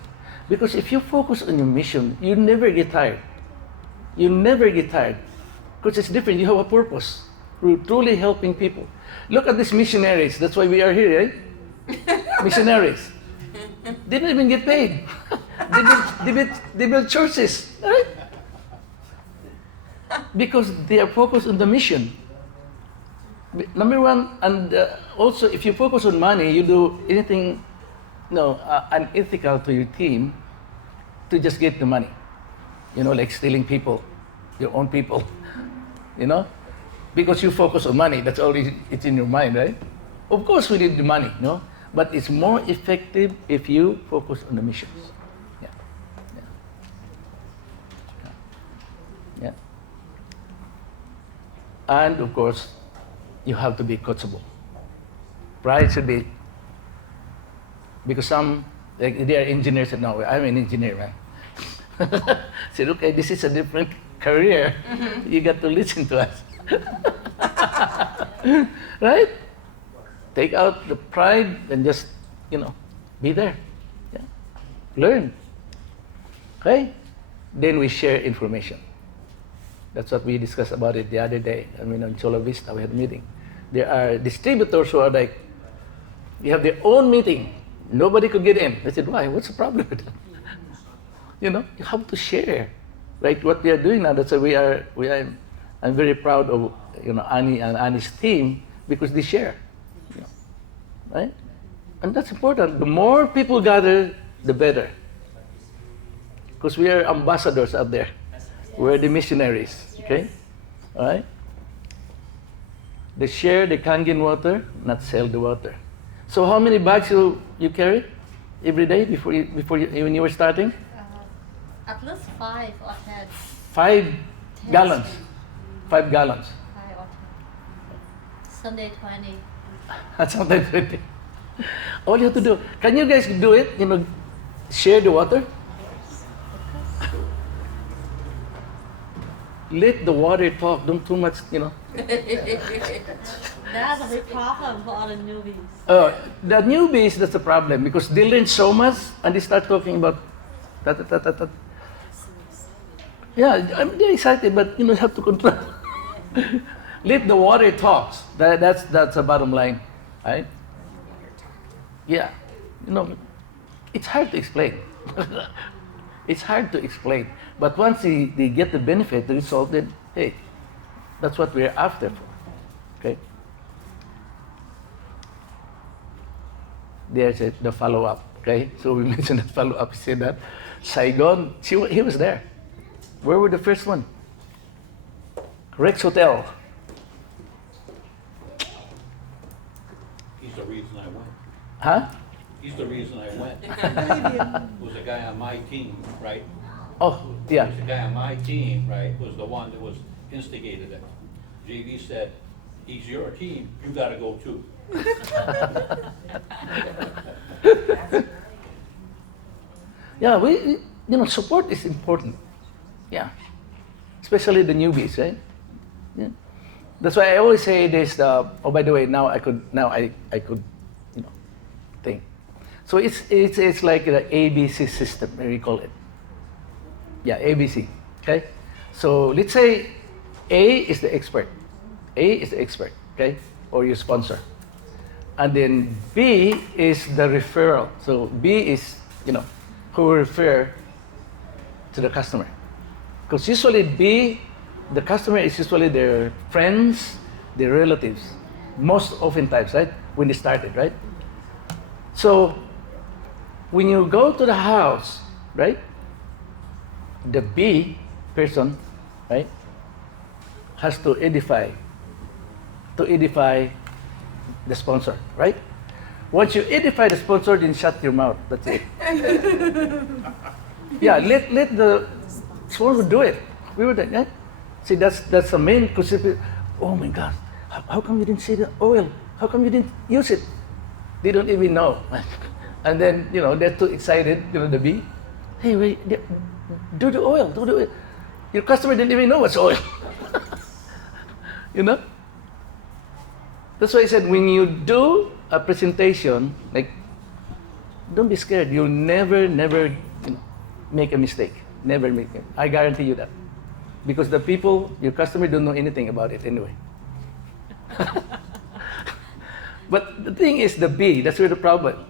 Because if you focus on your mission, you never get tired. You never get tired. Because it's different. You have a purpose. We're truly helping people. Look at these missionaries. That's why we are here, right? Missionaries. They didn't even get paid. They build churches, right? Because they are focused on the mission. Number one, and also if you focus on money, you do anything unethical to your team to just get the money. Like stealing people, your own people, because you focus on money, that's all it's in your mind, right? Of course we need the money, but it's more effective if you focus on the missions. Yeah. And of course, you have to be coachable. Pride should be, because some, they are engineers, and no, I'm an engineer, man. Said, okay, this is a different career. You got to listen to us. Right? Take out the pride and just, be there. Yeah. Learn. Okay? Then we share information. That's what we discussed about it the other day. In Chula Vista, we had a meeting. There are distributors who are like, they have their own meeting Nobody could get in. I said, why? What's the problem with that? You know, you have to share, right? What we are doing now, that's why I'm very proud of, you know, Annie and Annie's team because they share, you know, right? And that's important. The more people gather, the better. Because we are ambassadors out there. We're the missionaries, okay? All right? They share the Kangen water, not sell the water. So how many bags you carry every day when you were starting? At least 5 or 10. 5 gallons. 5 gallons. 5 or 10. Sunday 20. That's sometimes 20. All you have to do, can you guys do it? You know, share the water? Let the water talk. Don't too much, you know. That's a big problem for all the newbies. The newbies, that's the problem because they learn so much and they start talking about that. Yeah, they're excited, but you know, you have to control. Let the water talk. That's the bottom line, right? Yeah, you know, it's hard to explain. It's hard to explain. But once they get the benefit, the result, then hey, that's what we're after for. Okay? There's the follow-up. Okay? So we mentioned the follow-up. He said that Saigon, he was there. Where were the first one? Rex Hotel. He's the reason I went. Huh? He's the reason I went. Was a guy on my team, right? Oh, yeah. Was a guy on my team, right, was the one that was instigated it. JV said, he's your team, you gotta go too. Yeah, you know, support is important. Yeah. Especially the newbies, right? Yeah. That's why I always say this, oh, by the way, now I could, you know, think. So it's like the ABC system, we call it. Yeah, ABC, okay? So let's say A is the expert. A is the expert, okay? Or your sponsor. And then B is the referral. So B is, you know, who will refer to the customer. Because usually B, the customer is usually their friends, their relatives. Most oftentimes, right? When they started, right? So when you go to the house, right? The B person, right, has to edify the sponsor, right? Once you edify the sponsor, then shut your mouth. That's it. Yeah, let the sponsor do it. We were there, right? See, that's the main concept. Oh my God, how come you didn't see the oil? How come you didn't use it? They don't even know. And then, you know, they're too excited, you know, the B. Hey, wait, do the oil. Your customer didn't even know what's oil. You know? That's why I said when you do a presentation, like, don't be scared. You'll never, you know, make a mistake. Never make it. I guarantee you that. Because the people, your customer don't know anything about it anyway. But the thing is the B, that's where the problem.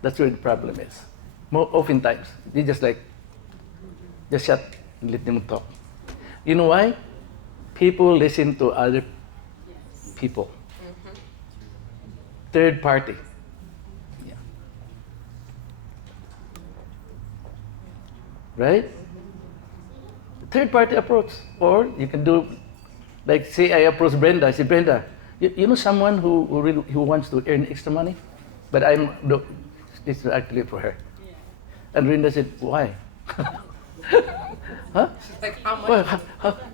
That's where the problem is. More oftentimes, they just shut and let them talk. You know why? People listen to other people. Third party. Yeah. Right? Third party approach. Or you can do, like say I approach Brenda. I say, Brenda, you know someone who wants to earn extra money? But this is actually for her. And Brenda said, why? Huh? Like how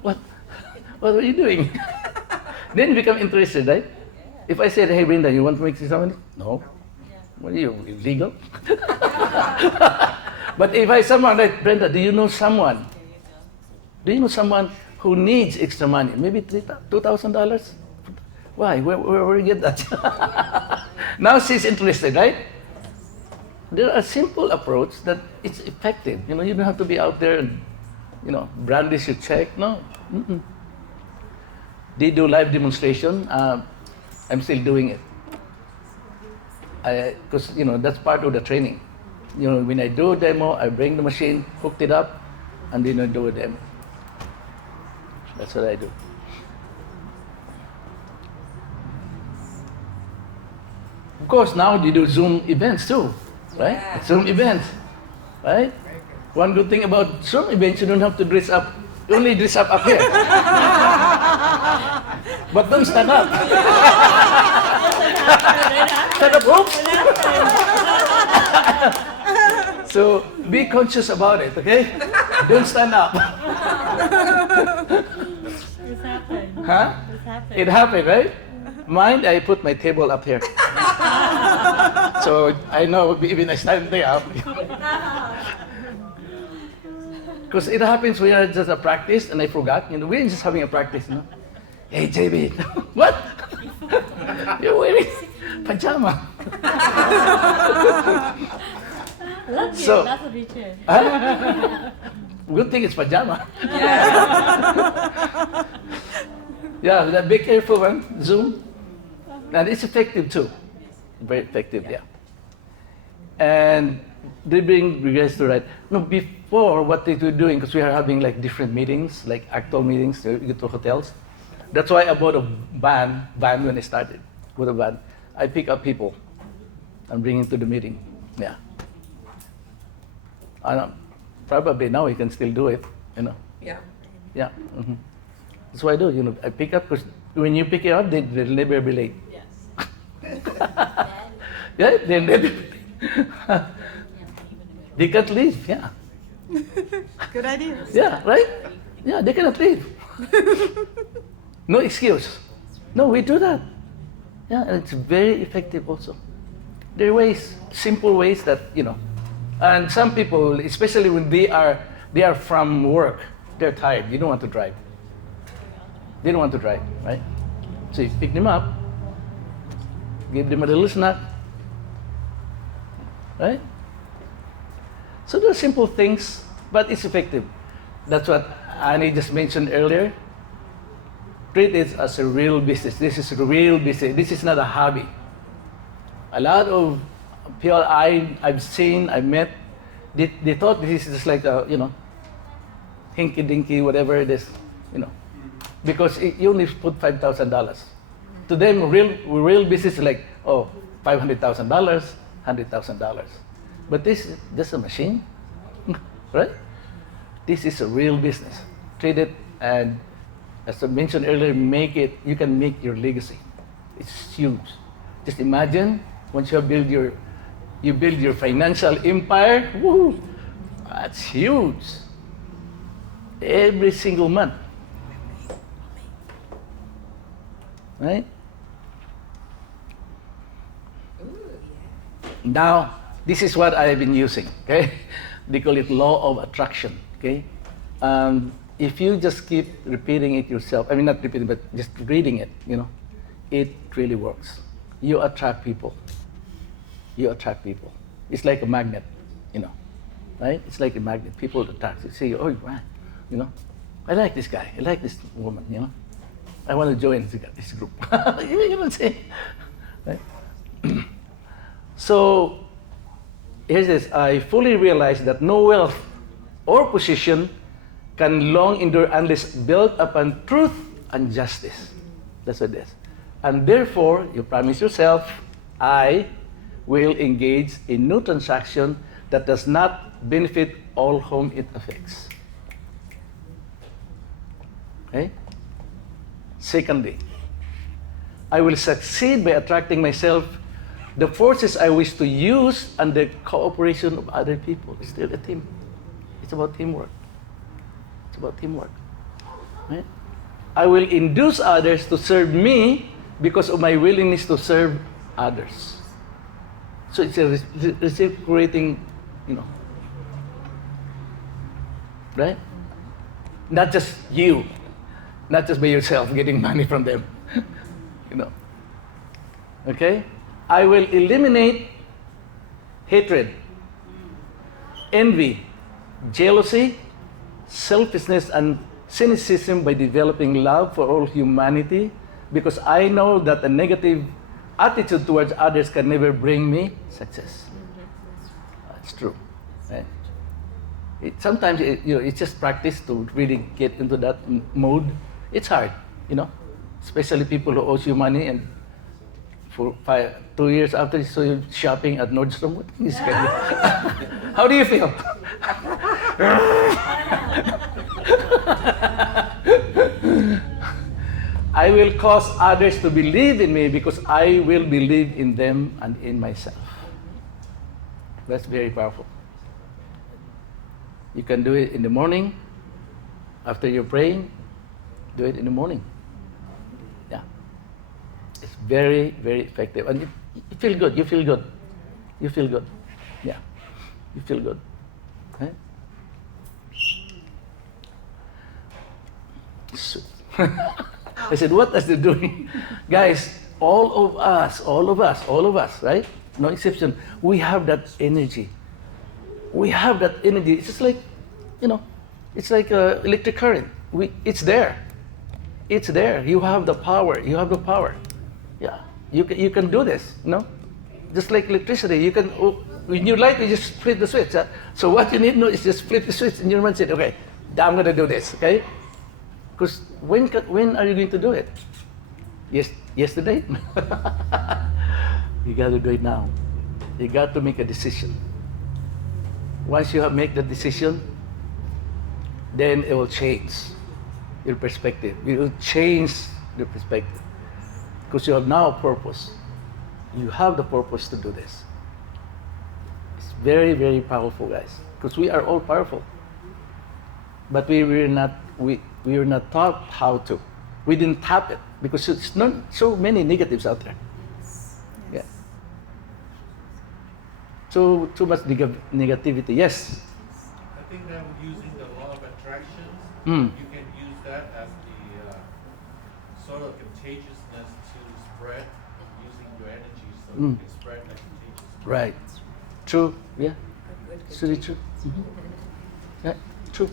much? What are you doing? Then you become interested, right? If I said, hey Brenda, you want to make extra money? No. What are you, illegal? But if I someone like, Brenda, do you know someone? Do you know someone who needs extra money? Maybe $2,000? Why? Where you get that? Now she's interested, right? There are simple approach that it's effective. You know, you don't have to be out there and, you know, brandish your check. No. Mm-mm. They do live demonstration. I'm still doing it. Because that's part of the training. When I do a demo, I bring the machine, hooked it up, and then I do a demo. That's what I do. Of course, now they do Zoom events too, right? Zoom events, right? One good thing about Zoom events, you don't have to dress up. You only dress up here. But don't stand up. Stand up, oops. So be conscious about it, okay? Don't stand up. It's happened. Huh? It's happened. It happened, right? Mine, I put my table up here. So I know even I stand there. Because it happens when you're just a practice and I forgot. We're just having a practice. Hey, JB, what? You're wearing pajama. Lucky, So- that's what we did. Huh? Good thing it's pajama. Yeah, be careful, man. Zoom. And it's effective too. Very effective, yeah. And they bring regards to right. No, before what they were doing, because we are having like different meetings, like actual meetings, we go to hotels. That's why I bought a van when I started. With a van. I pick up people and bring into the meeting. Yeah. Probably now we can still do it, Yeah. Yeah. That's what I do. I pick up, because when you pick it up, they'll never be late. Yes. Yeah, they'll never be late. They can't leave, yeah. Good idea. Yeah, right? Yeah, they cannot leave. No excuse. No, we do that. Yeah, and it's very effective also. There are ways, simple ways that, and some people, especially when they are from work, they're tired, they don't want to drive. They don't want to drive, right? So you pick them up, give them a little snack, right? So those simple things, but it's effective. That's what Annie just mentioned earlier. Treat it as a real business. This is a real business. This is not a hobby. A lot of people I've seen, I've met, they thought this is just like a, hinky-dinky, whatever it is, because you only put $5,000. To them, real business is like, $500,000, $100,000. But this is just a machine, right? This is a real business. Treat it, and as I mentioned earlier, you can make your legacy. It's huge. Just imagine once you build your financial empire, woohoo, that's huge. Every single month. Right? Now, this is what I've been using, okay? They call it law of attraction, okay? If you just keep repeating it yourself, not repeating, but just reading it, it really works. You attract people. You attract people. It's like a magnet, right? It's like a magnet. People attract you. Say, oh, wow, I like this guy. I like this woman, I want to join this group. You know what I'm saying? Right? So, here's this. I fully realize that no wealth or position can long endure unless built upon truth and justice. That's what it is. And therefore, you promise yourself, I will engage in no transaction that does not benefit all whom it affects. Okay? Secondly, I will succeed by attracting myself the forces I wish to use and the cooperation of other people. It's still a team. It's about teamwork. It's about teamwork. Right? I will induce others to serve me because of my willingness to serve others. So it's a reciprocating, right? Not just you, not just by yourself getting money from them, Okay? I will eliminate hatred, envy, jealousy, selfishness, and cynicism by developing love for all humanity, because I know that a negative attitude towards others can never bring me success. It's true. Right? Sometimes it's just practice to really get into that mode. It's hard, especially people who owes you money and for 2 years after so you're shopping at Nordstrom. What is going How do you feel? I will cause others to believe in me because I will believe in them and in myself. That's very powerful. You can do it in the morning, after you're praying, do it in the morning. Yeah. It's very, very effective. And you feel good, you feel good. You feel good. Yeah. You feel good. Right? I said, what is it doing? Guys, all of us, right? No exception. We have that energy. We have that energy. It's just like, it's like electric current. It's there. It's there. You have the power. You have the power. Yeah. You can do this, Just like electricity. You can, when you like, you just flip the switch. Huh? So what you need to know is just flip the switch and your mind said, okay, I'm going to do this, okay? Because when are you going to do it? Yesterday? You got to do it now. You got to make a decision. Once you have made the decision, then it will change your perspective. It will change the perspective. Because you have now a purpose. You have the purpose to do this. It's very, very powerful, guys. Because we are all powerful. But we were not taught how to. We didn't tap it because it's not so many negatives out there. Yeah. So too much negativity. Yes. I think that using the law of attraction, you can use that as the sort of contagiousness to spread using your energy so you can spread that contagious. Right. True. Yeah. It's really true. Yeah. True.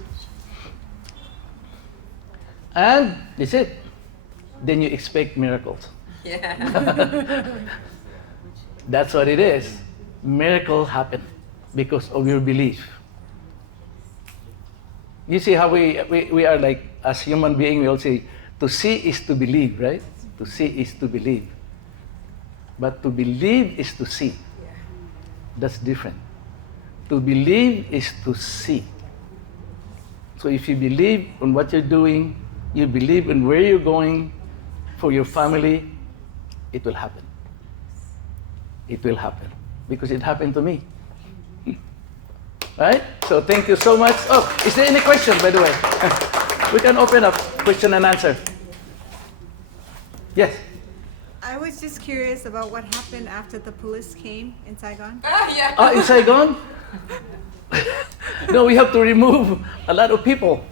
And that's it. Then you expect miracles. Yeah. That's what it is. Miracle happen because of your belief. You see how we are like, as human beings, we all say, to see is to believe, right? To see is to believe. But to believe is to see. That's different. To believe is to see. So if you believe in what you're doing, you believe in where you're going for your family, it will happen. It will happen. Because it happened to me. Right? So thank you so much. Oh, is there any question, by the way? We can open up question and answer. Yes? I was just curious about what happened after the police came in Saigon. Yeah. Oh, in Saigon? No, we have to remove a lot of people.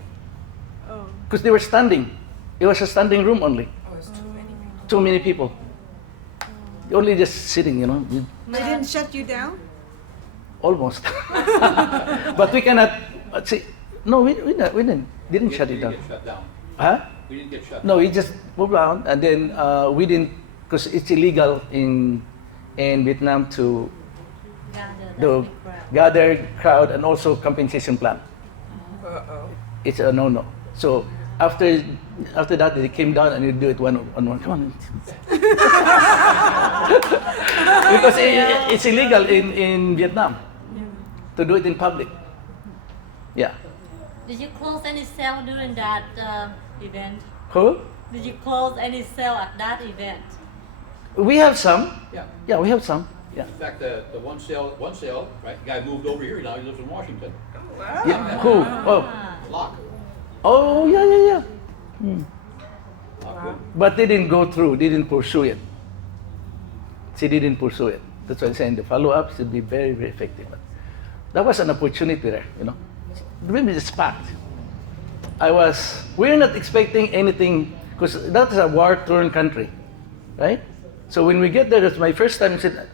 Oh. Because they were standing. It was a standing room only. Oh, it's too many people. Too many people. Only just sitting, They didn't shut you down? Almost. But we cannot see. No, we didn't shut it down. Get shut down. Huh? We didn't get shut No, down. we just moved around and then we didn't, because it's illegal in Vietnam to Gather the gather crowd and also compensation plan. Uh-oh. It's a no-no. So after that, they came down and you do it one on one. Come on. Because it's illegal in Vietnam to do it in public. Yeah. Did you close any cell during that event? Who? Did you close any cell at that event? We have some. Yeah. Yeah, we have some. Yeah. In fact, the one cell, right? The guy moved over here. Now he lives in Washington. Yeah. Who? Oh. Lock. Oh, yeah. Lock good. But they didn't go through. They didn't pursue it. She didn't pursue it. That's why I'm saying the follow-up should be very, very effective. But that was an opportunity there, Remember the spot. We're not expecting anything, because that's a war-torn country, right? So when we get there, that's my first time, I said,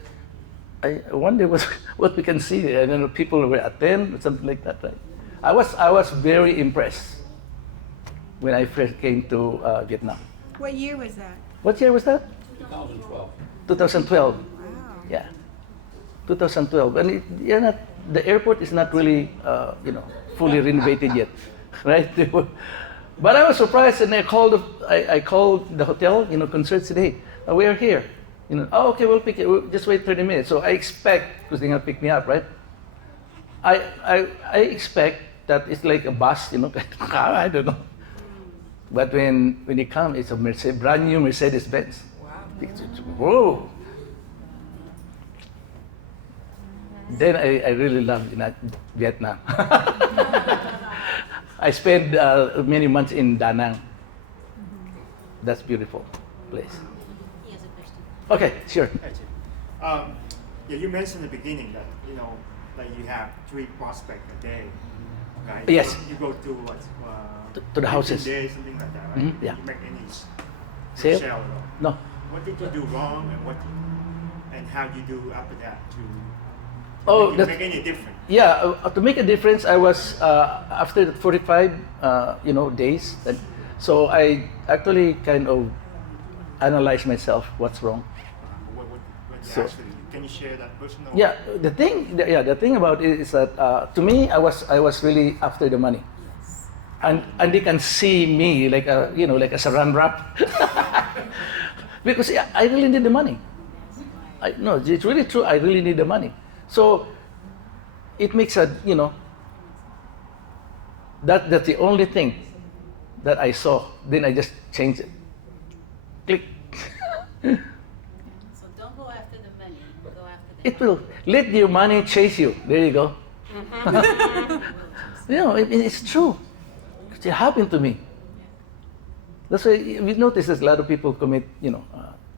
I wonder what we can see. I don't know, people were at 10 or something like that, right? I was very impressed when I first came to Vietnam. What year was that? What year was that? 2012. 2012. Wow. Yeah, 2012. And you're not, the airport is not really, fully renovated yet, right? But I was surprised, and I called the hotel, concerned, said, hey, we are here. Oh, okay, we'll pick it. We'll just wait 30 minutes. So I expect, because they're gonna pick me up, right? I expect that it's like a bus, car, I don't know. But when they come, it's a brand new Mercedes-Benz. Wow. Whoa. Then I really loved Vietnam. I spent many months in Da Nang. That's beautiful place. He has a question. Okay, sure. Yeah, you mentioned in the beginning that like you have 3 prospects a day, right? Yes. You go to what? To the houses. Days, something like that, right? Mhm, yeah. You make any Sale? sale at all? No. What did you do wrong, and how do you do after that to Oh, make, that's- make any difference? Yeah, to make a difference, I was after the 45, days. So I actually kind of analyzed myself. What's wrong? What you So- actually, can you share that personal? Yeah, the thing about it is that to me, I was really after the money, and they can see me like like a saran wrap, because I really need the money. No, it's really true. I really need the money. So it makes that's the only thing that I saw. Then I just changed it. Click. So don't go after the money, go after the It will let your money chase you. There you go. It's true. It happened to me. That's why we notice that a lot of people commit,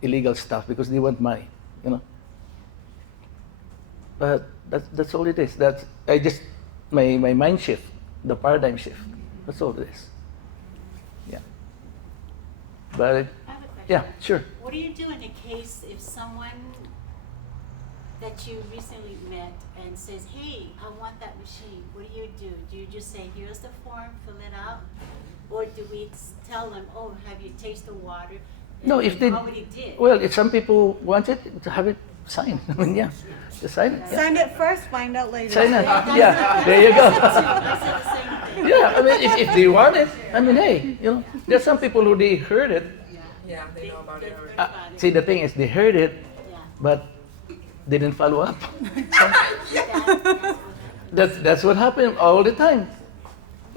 illegal stuff because they want money, But that's all it is. My mind shift, the paradigm shift. That's all it is. Yeah. But I have a question. yeah, sure. What do you do in a case if someone that you recently met and says, hey, I want that machine? What do? Do you just say, here's the form, fill it out? Or do we tell them, oh, have you tasted the water? No, if they already did. well, if some people want it, to have it signed. I mean, yeah, just sign it. Yeah. Sign it first, find out later. Sign it. Yeah, there you go. I said the same thing. Yeah, I mean, if they want it, I mean, hey, there's some people who they heard it. Yeah, they know about it already. See, the thing is, they heard it, Yeah. but they didn't follow up. That's That's what happened all the time.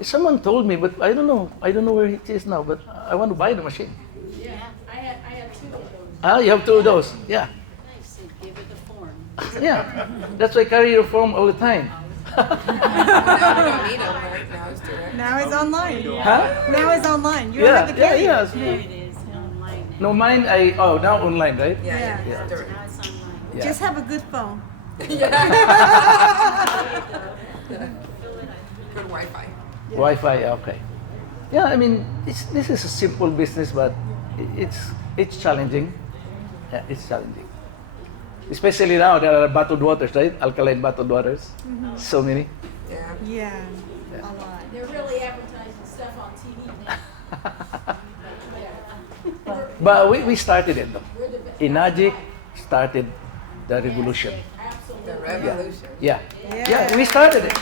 Someone told me, but I don't know where it is now. But I want to buy the machine. yeah. I had 2 of those. Ah, you have 2 of those. Yeah, Nice, and give it the form. yeah. That's why I carry your form all the time. Now you don't need them, right? Now it's direct. Now it's online. Huh? Now it's online. You Yeah, don't have to carry yeah. it. There it is, online now. No, mine. Now online, right? Yeah, Yeah. yeah, Yeah. it's direct. Now it's online. Yeah. Just have a good phone. Good Wi-Fi. Wi-Fi, okay. Yeah, I mean, this is a simple business, but it's challenging. Yeah, it's challenging. Especially now, there are bottled waters, right? Alkaline bottled waters. So many. Yeah. Yeah, a lot. They're really advertising stuff on TV now. But we started it though. Enagic started the revolution. The revolution. Yeah. Yeah, we started it.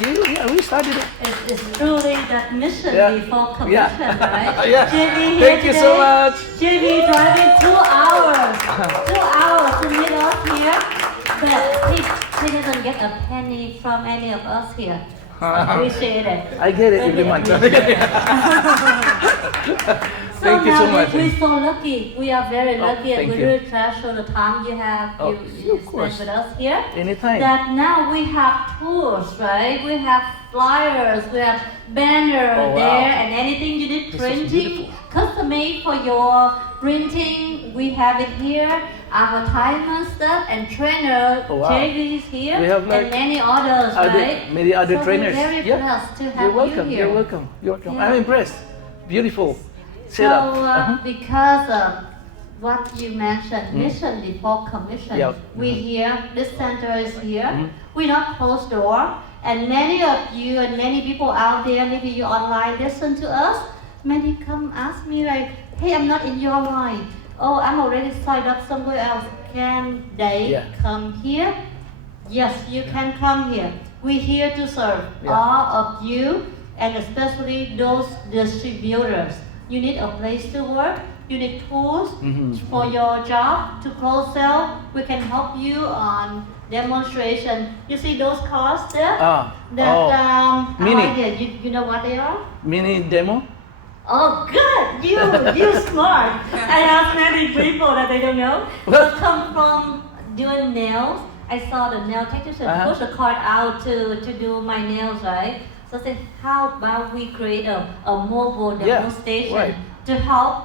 Yeah, we stared it. It's truly that mission Yeah. before Yeah. commission, right? Yeah. JV here Thank you so today. much. JV driving 2 hours. 2 hours to meet us here. But he doesn't get a penny from any of us here. Appreciate it. I get it every month. Thank you so much. We're so lucky. We are very lucky, and thank we you. really treasure the time you have. Oh, You of course. spend with us here. Anytime. That now we have tours, right? We have flyers, we have banner Oh, wow. there, and anything you need This is printing, beautiful. custom made for your printing. We have it here. Advertisement stuff and trainer Oh, wow. JVs here, We have, like, and many others, right? many other so trainers. We're very Yeah. blessed to have You're welcome. you here. You're welcome. You're welcome. Yeah. I'm impressed. Beautiful So, setup. because of what you mentioned, mission before commission, Yep. we here, this center is here, Mhm. we not close door, and many of you and many people out there, maybe you online listen to us, many come ask me like, hey, I'm not in your line, oh, I'm already signed up somewhere else. Can they Yeah. come here? Yes, you can come here. We're here to serve Yeah. all of you, and especially those distributors. You need a place to work. You need tools for your job to close sell. We can help you on demonstration. You see those cars there? Mini. You know what they are? Mini demo? Oh, good! You smart. I asked many people that they don't know. So come from doing nails. I saw the nail technician push the card out to do my nails, right? So I said, how about we create a mobile demonstration to help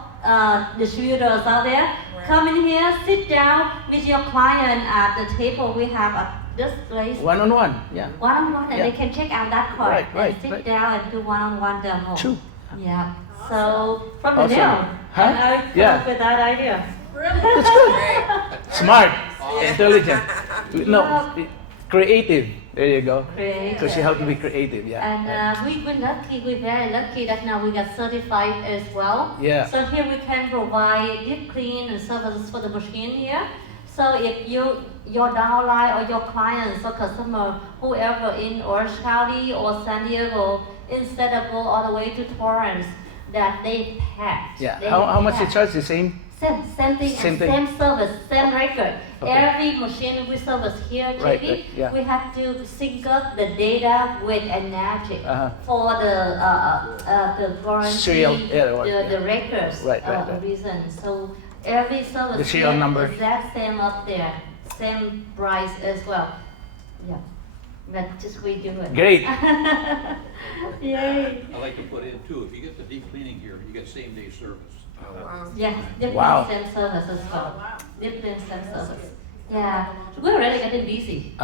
distributors out there? Come in here, sit down with your client at the table. We have this place. One-on-one, yeah. One-on-one, and they can check out that card and sit down and do one-on-one demo. True. Yeah. So from the Awesome. nail, Huh? and I come Yeah. up with that idea. That's good. Smart, intelligent. No, creative. There you go. Creative. Because you have to be creative, yeah. And we're very lucky that now we got certified as well. Yeah. So here we can provide deep clean and services for the machine here. So if your downline or your clients or customer, whoever in Orange County or San Diego, instead of go all the way to Torrance, that they packed. Yeah. They How much you packed. charge? The same? Same thing, Same and thing. same service, same record. Okay. Every machine we service here, JB, Right, yeah. we have to sync up the data with Enagic for the warranty, Serial, the records Right. reason. So every service The serial here number. is that same up there, same price as well. Yeah, but just we do it. Great. Yay! I like to put in too, if you get the deep cleaning here, you get same day service. Yeah, different Wow. same service as well. Different same service. Yeah, we're already getting busy.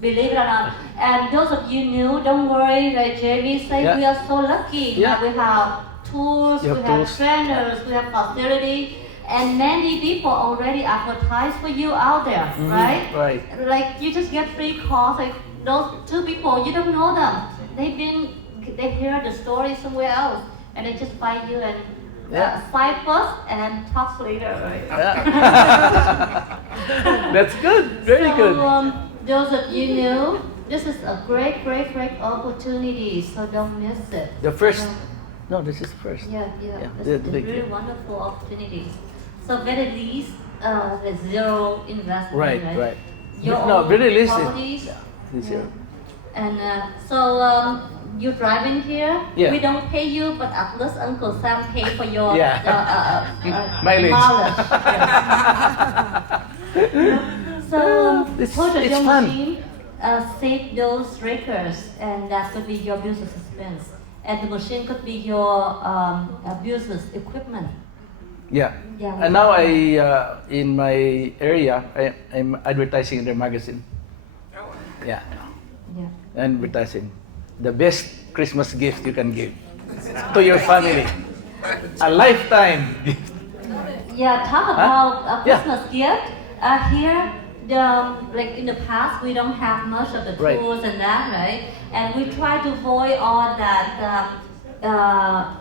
Believe it or not. And those of you new, don't worry, like JV said, Yeah. we are so lucky Yeah. that we have tools, You we have have tools. trainers, we have facility, and many people already advertise for you out there, right? Right. Like you just get free calls, like those two people, you don't know them. They hear the story somewhere else, and they just find you and fight first and talk later, right? That's good. Very So, good. Those of you new, this is a great opportunity, so don't miss it. The first. No, this is the first. Yeah, Yeah, This the is a big- really wonderful opportunity. So very least, with zero investment, Right. Your No, own very least. properties. This year. And you driving here, Yeah. we don't pay you, but at least Uncle Sam pay for your Mileage. So It's purchase your fun. machine, save those records, and that could be your business expense. And the machine could be your business equipment. Yeah. Yeah. And now in my area, I'm advertising in their magazine. Yeah. Yeah. Advertising. The best Christmas gift you can give to your family. A lifetime gift. Yeah, talk about a Christmas gift. Here, like in the past, we don't have much of the Right. tools and that, right? And we try to avoid all that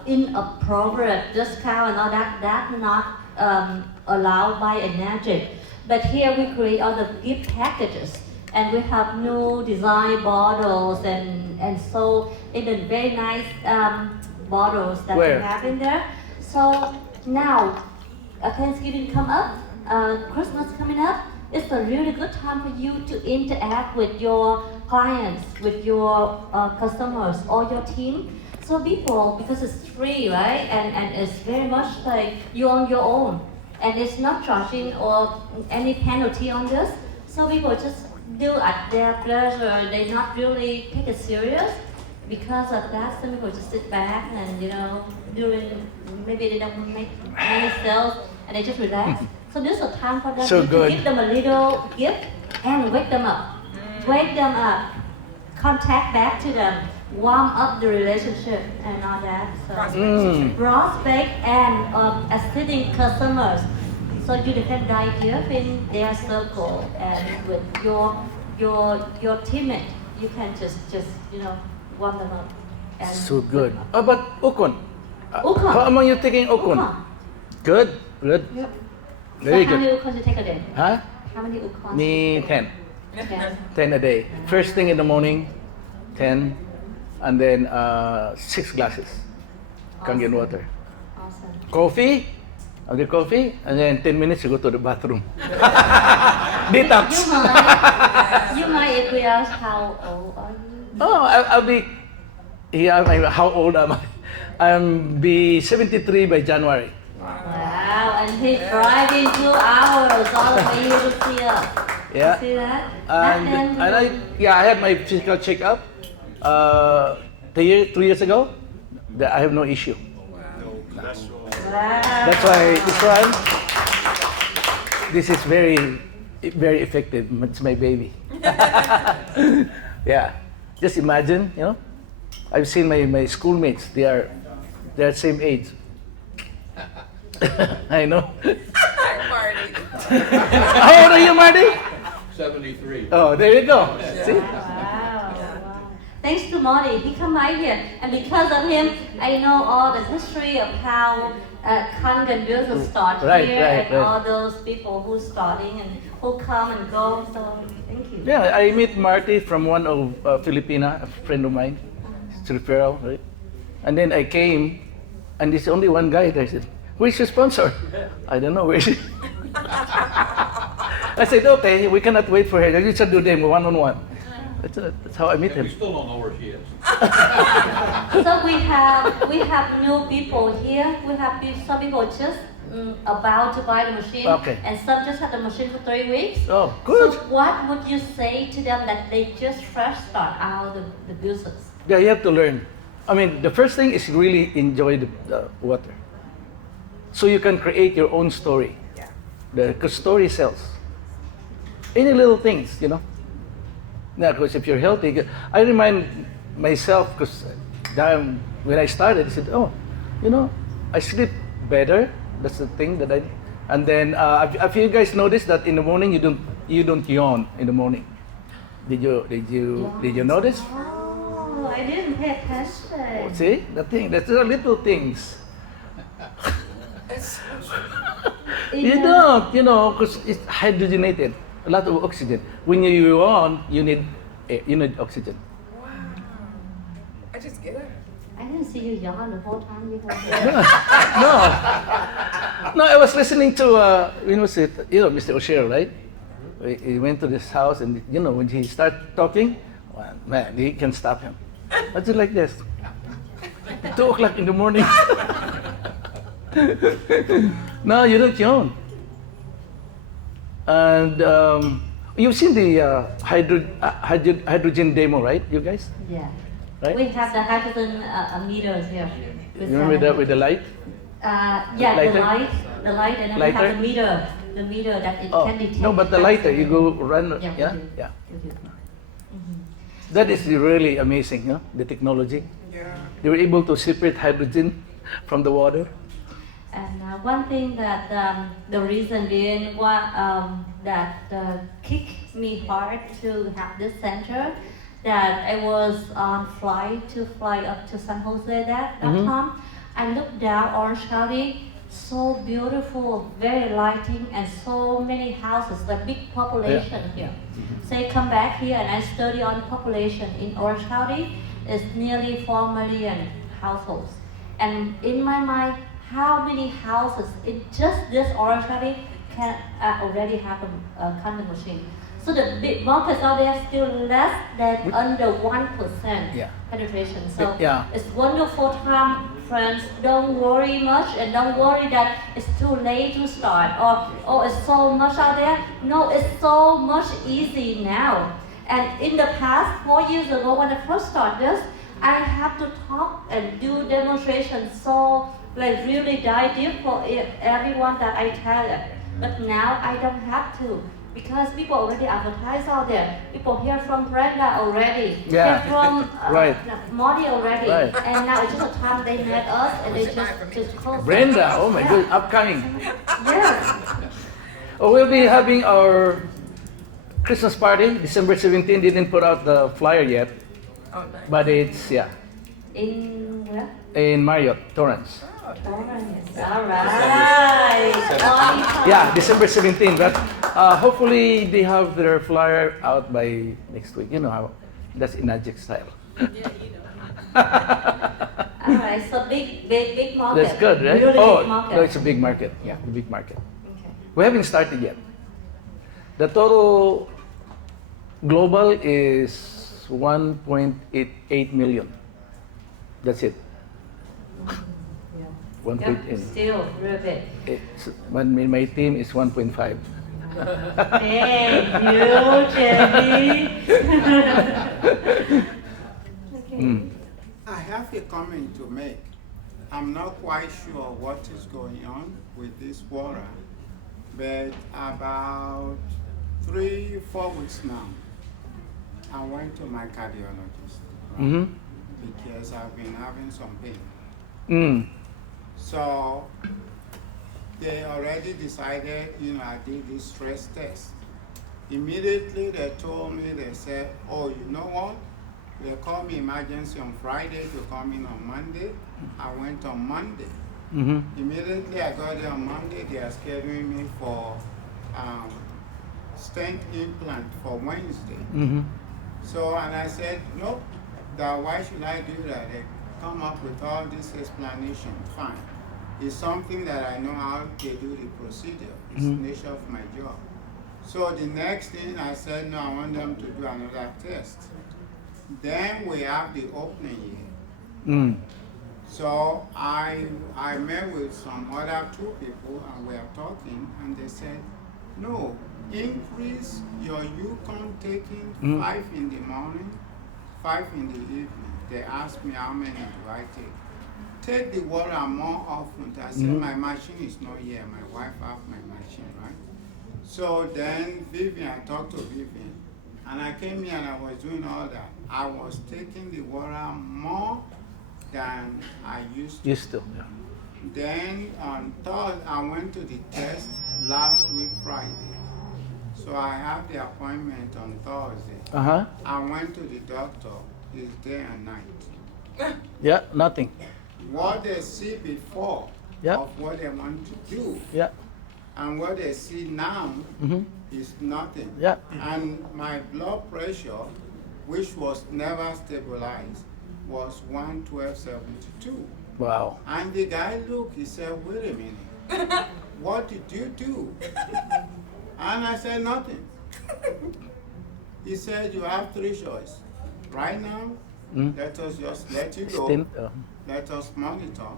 inappropriate discount and all that. That's not allowed by Enagic. But here we create all the gift packages. And we have new design bottles and so in the very nice bottles that we have in there. So now Thanksgiving come up, Christmas coming up. It's a really good time for you to interact with your clients, with your customers or your team. So people, because it's free, right? And it's very much like you on your own. And it's not charging or any penalty on this. So people just do at their pleasure. They not really take it serious. Because of that, some people just sit back and maybe they don't make many sales and they just relax. So this is a time for them to give them a little gift and wake them up. Wake them up. Contact back to them. Warm up the relationship and all that. So prospect and assisting customers. So you can dive deep in their circle and with your teammate, you can just warm them up. And So good. How about Ukon? Ukon. How am you taking Ukon? Good. Yep. Very so how good. many ukons you take a day? Huh? How many ukons? Me, 10. 10. 10 a day. First thing in the morning, 10. And then 6 glasses. Kangen water. Awesome. Coffee. After coffee. And then 10 minutes you go to the bathroom. You Detox. might if we ask how old are you? Oh, I'll be. Yeah, how old am I? I'm be 73 by January. Wow, and he's driving 2 hours all the way here to see us. Yeah. See that? Back then, And I had my physical checkup 2 years ago. I have no issue. wow. That's why this one, this is very, very effective. It's my baby. Yeah. Just imagine, you know, I've seen my schoolmates. They're same age. I know. Marty. How old are you, Marty? 73. Oh, there you go. See? Wow. Thanks to Marty, he come by here, and because of him, I know all the history of how Kangen business start Right, here, right, and right. all those people who starting and who come and go. So thank you. Yeah, I met Marty from one of Filipina, a friend of mine. It's referral, right? And then I came, and there's only one guy there. I said, "Where's your sponsor?" I don't know where she. I said, "Okay, we cannot wait for her. You should do them one-on-one." That's how I met And we him. still don't know where she is. So we have new people here. We have some people just about to buy the machine, Okay. and some just had the machine for 3 weeks. Oh, good. So what would you say to them that they just fresh start out the business? Yeah, you have to learn. I mean, the first thing is really enjoy the water. So you can create your own story. Yeah. Because story sells. Any little things, you know. Now, because if you're healthy, I remind myself, because when I started, I said, "Oh, you know, I sleep better." That's the thing that I. And then, have you guys noticed that in the morning you don't yawn in the morning? Did you notice? Oh, I didn't pay attention. See, that's the little things. You don't, you know, because it's hydrogenated, a lot of oxygen. When you yawn, you need oxygen. Wow. I just get it. I didn't see you yawn the whole time you were here. No, I was listening to Mr. O'Shea, right? He went to this house, and when he started talking, well, man, he can stop him. I just like this. 2 o'clock in the morning. No, you don't yawn. And you've seen the hydrogen demo, right? You guys? Yeah. Right? We have the hydrogen meters here. You remember with the light? Yeah, Lighter? the light, and then we Lighter? have the meter that it Oh, can detect. no, but the lighter, you go run, Yeah, yeah? we do. Yeah. We do. That is really amazing, the technology. Yeah. They were able to separate hydrogen from the water. And one thing that the reason being that kicked me hard to have this center, that I was on flight to fly up to San Jose that time. I looked down Orange County, so beautiful, very lighting, and so many houses, the big population here. So I come back here and I study on population in Orange County. It's nearly 4 million households. And in my mind, how many houses in just this Orange County can already have a Kangen machine? So the big markets out there still less than under 1% Yeah. penetration. So Yeah. it's wonderful time, friends. Don't worry much, and don't worry that it's too late to start, or it's so much out there. No, it's so much easy now. And in the past, 4 years ago when I first started this, I have to talk and do demonstrations, so really dive deep for everyone that I tell it. But now I don't have to, because people already advertise out there. People hear from Brenda already. Yeah. Hear from Right. Marty already. Right. And now it's just a time they met us and they just close. Brenda, oh my Yeah. God, upcoming. Yes. Oh, we'll be having our Christmas party, December 17th. Didn't put out the flyer yet, Oh, nice. but it's, yeah. In where? in Marriott, Torrance. Torrance. All right. Yeah, December 17th. But hopefully they have their flyer out by next week. You know how that's Inagic style. All right. So big market. That's good, right? Really Oh, big market. no, it's a big market. Yeah, a big market. Okay. We haven't started yet. The total global is 1.88 million. That's it. Yeah. 1.8. Yep, still real big. My team is 1.5. Thank you, Jenny. Okay. I have a comment to make. I'm not quite sure what is going on with this water, but about 3-4 weeks now, I went to my cardiologist, right? Because I've been having some pain. So they already decided, I did this stress test. Immediately they told me, they said, oh, you know what? They called me emergency on Friday to come in on Monday. I went on Monday. Immediately I got there on Monday, they are scheduling me for stent implant for Wednesday. So, and I said, nope, why should I do that? They come up with all this explanation, fine. It's something that I know how they do the procedure. It's the nature of my job. So the next thing I said, no, I want them to do another test. Then we have the opening here. So I met with some other 2 people and we are talking and they said, no, increase your Yukon taking 5 in the morning, 5 in the evening. They asked me how many do I take. Take the water more often. I said, my machine is not here. My wife has my machine, right? So then Vivian, I talked to Vivian, and I came here and I was doing all that. I was taking the water more than I used to. Yeah. Then on Thursday, I went to the test last week, Friday. So I have the appointment on Thursday. I went to the doctor. It's day and night. Yeah, nothing. What they see before of what they want to do and what they see now is nothing. And my blood pressure, which was never stabilized, was 112/72. Wow. And the guy looked, he said, wait a minute, what did you do? And I said, nothing. He said, you have 3 choices. Right now, let us just let you go. Let us monitor.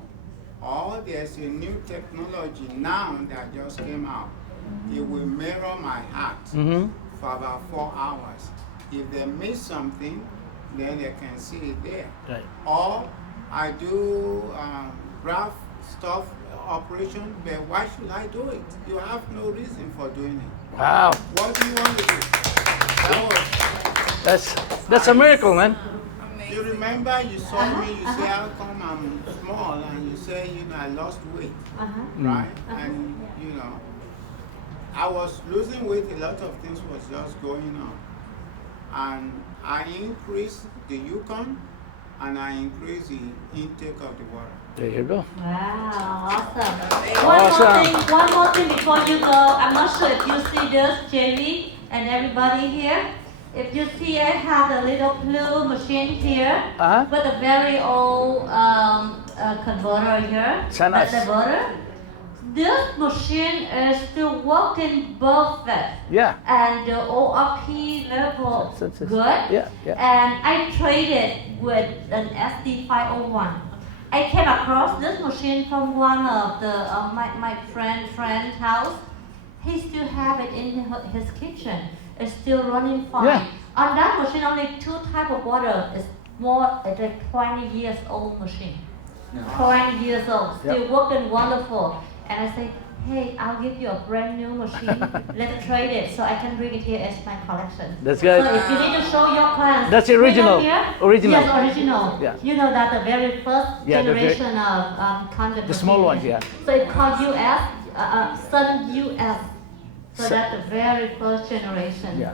Or there's a new technology now that just came out. It will mirror my heart for about 4 hours. If they miss something, then they can see it there. Right. Or I do graft stuff operation, but why should I do it? You have no reason for doing it. Wow. What do you want to do? That's a miracle, man. You remember you saw me, you say how come I'm small, and you say, I lost weight, right? And, I was losing weight, a lot of things was just going on. And I increased the Yukon, and I increased the intake of the water. There you go. Wow, awesome. One more thing before you go. I'm not sure if you see this, Jamie and everybody here. If you see, I have a little blue machine here with a very old converter here. Nice. The converter. This machine is still working perfect. Yeah. And the ORP level good. Yeah. And I traded with an SD501. I came across this machine from one of the my friend's house. He still have it in his kitchen. It's still running fine. Yeah. On that machine, only 2 type of water. It's it's a 20 years old machine. 20 years old, still working wonderful. And I say, hey, I'll give you a brand new machine. Let's trade it so I can bring it here as my collection. That's good. So if you need to show your clients, That's original. bring them here. Original. Yes, original. Yeah. You know that the very first generation of Kangen. The small ones, yeah. So it's called US, Sun US. So that's the very first generation. Yeah.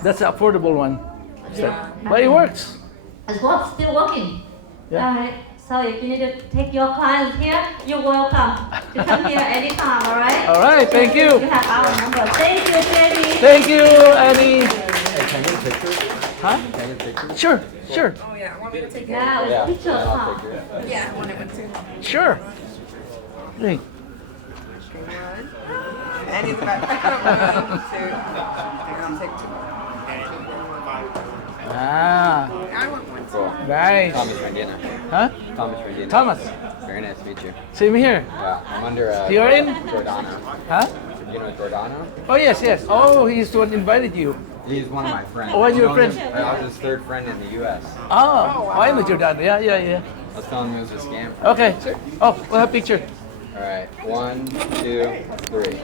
That's the affordable one. Yeah. But it works. It's still working. Yeah. Alright, so if you need to take your clients here, you're welcome to come here anytime, alright? All right, thank you. You have our number. Thank you, JD. Thank you, Annie. Can I get a picture? Huh? Can I get a picture? Sure, sure, Oh, yeah, want me to take it? Now it's picture I'll time. take it. Yeah, I want it too. sure. Hey. One. And in the back. One, two. I'll take two. Ah, I want one too. Cool. nice. Thomas Rendina. Huh? Thomas Rendina. Thomas, Very nice to meet you. same here. Yeah, I'm under You're in? Giordano. Huh? You know Giordano? Oh, yes, yes. Oh, he's the one invited you. He's one of my friends. Oh, and You your know friend? him? I was his third friend in the U.S. Oh, I know Jordan. Yeah, yeah, yeah. I was telling him it was a scam. Okay. Oh, we'll have a picture. All right, 1, 2, 3.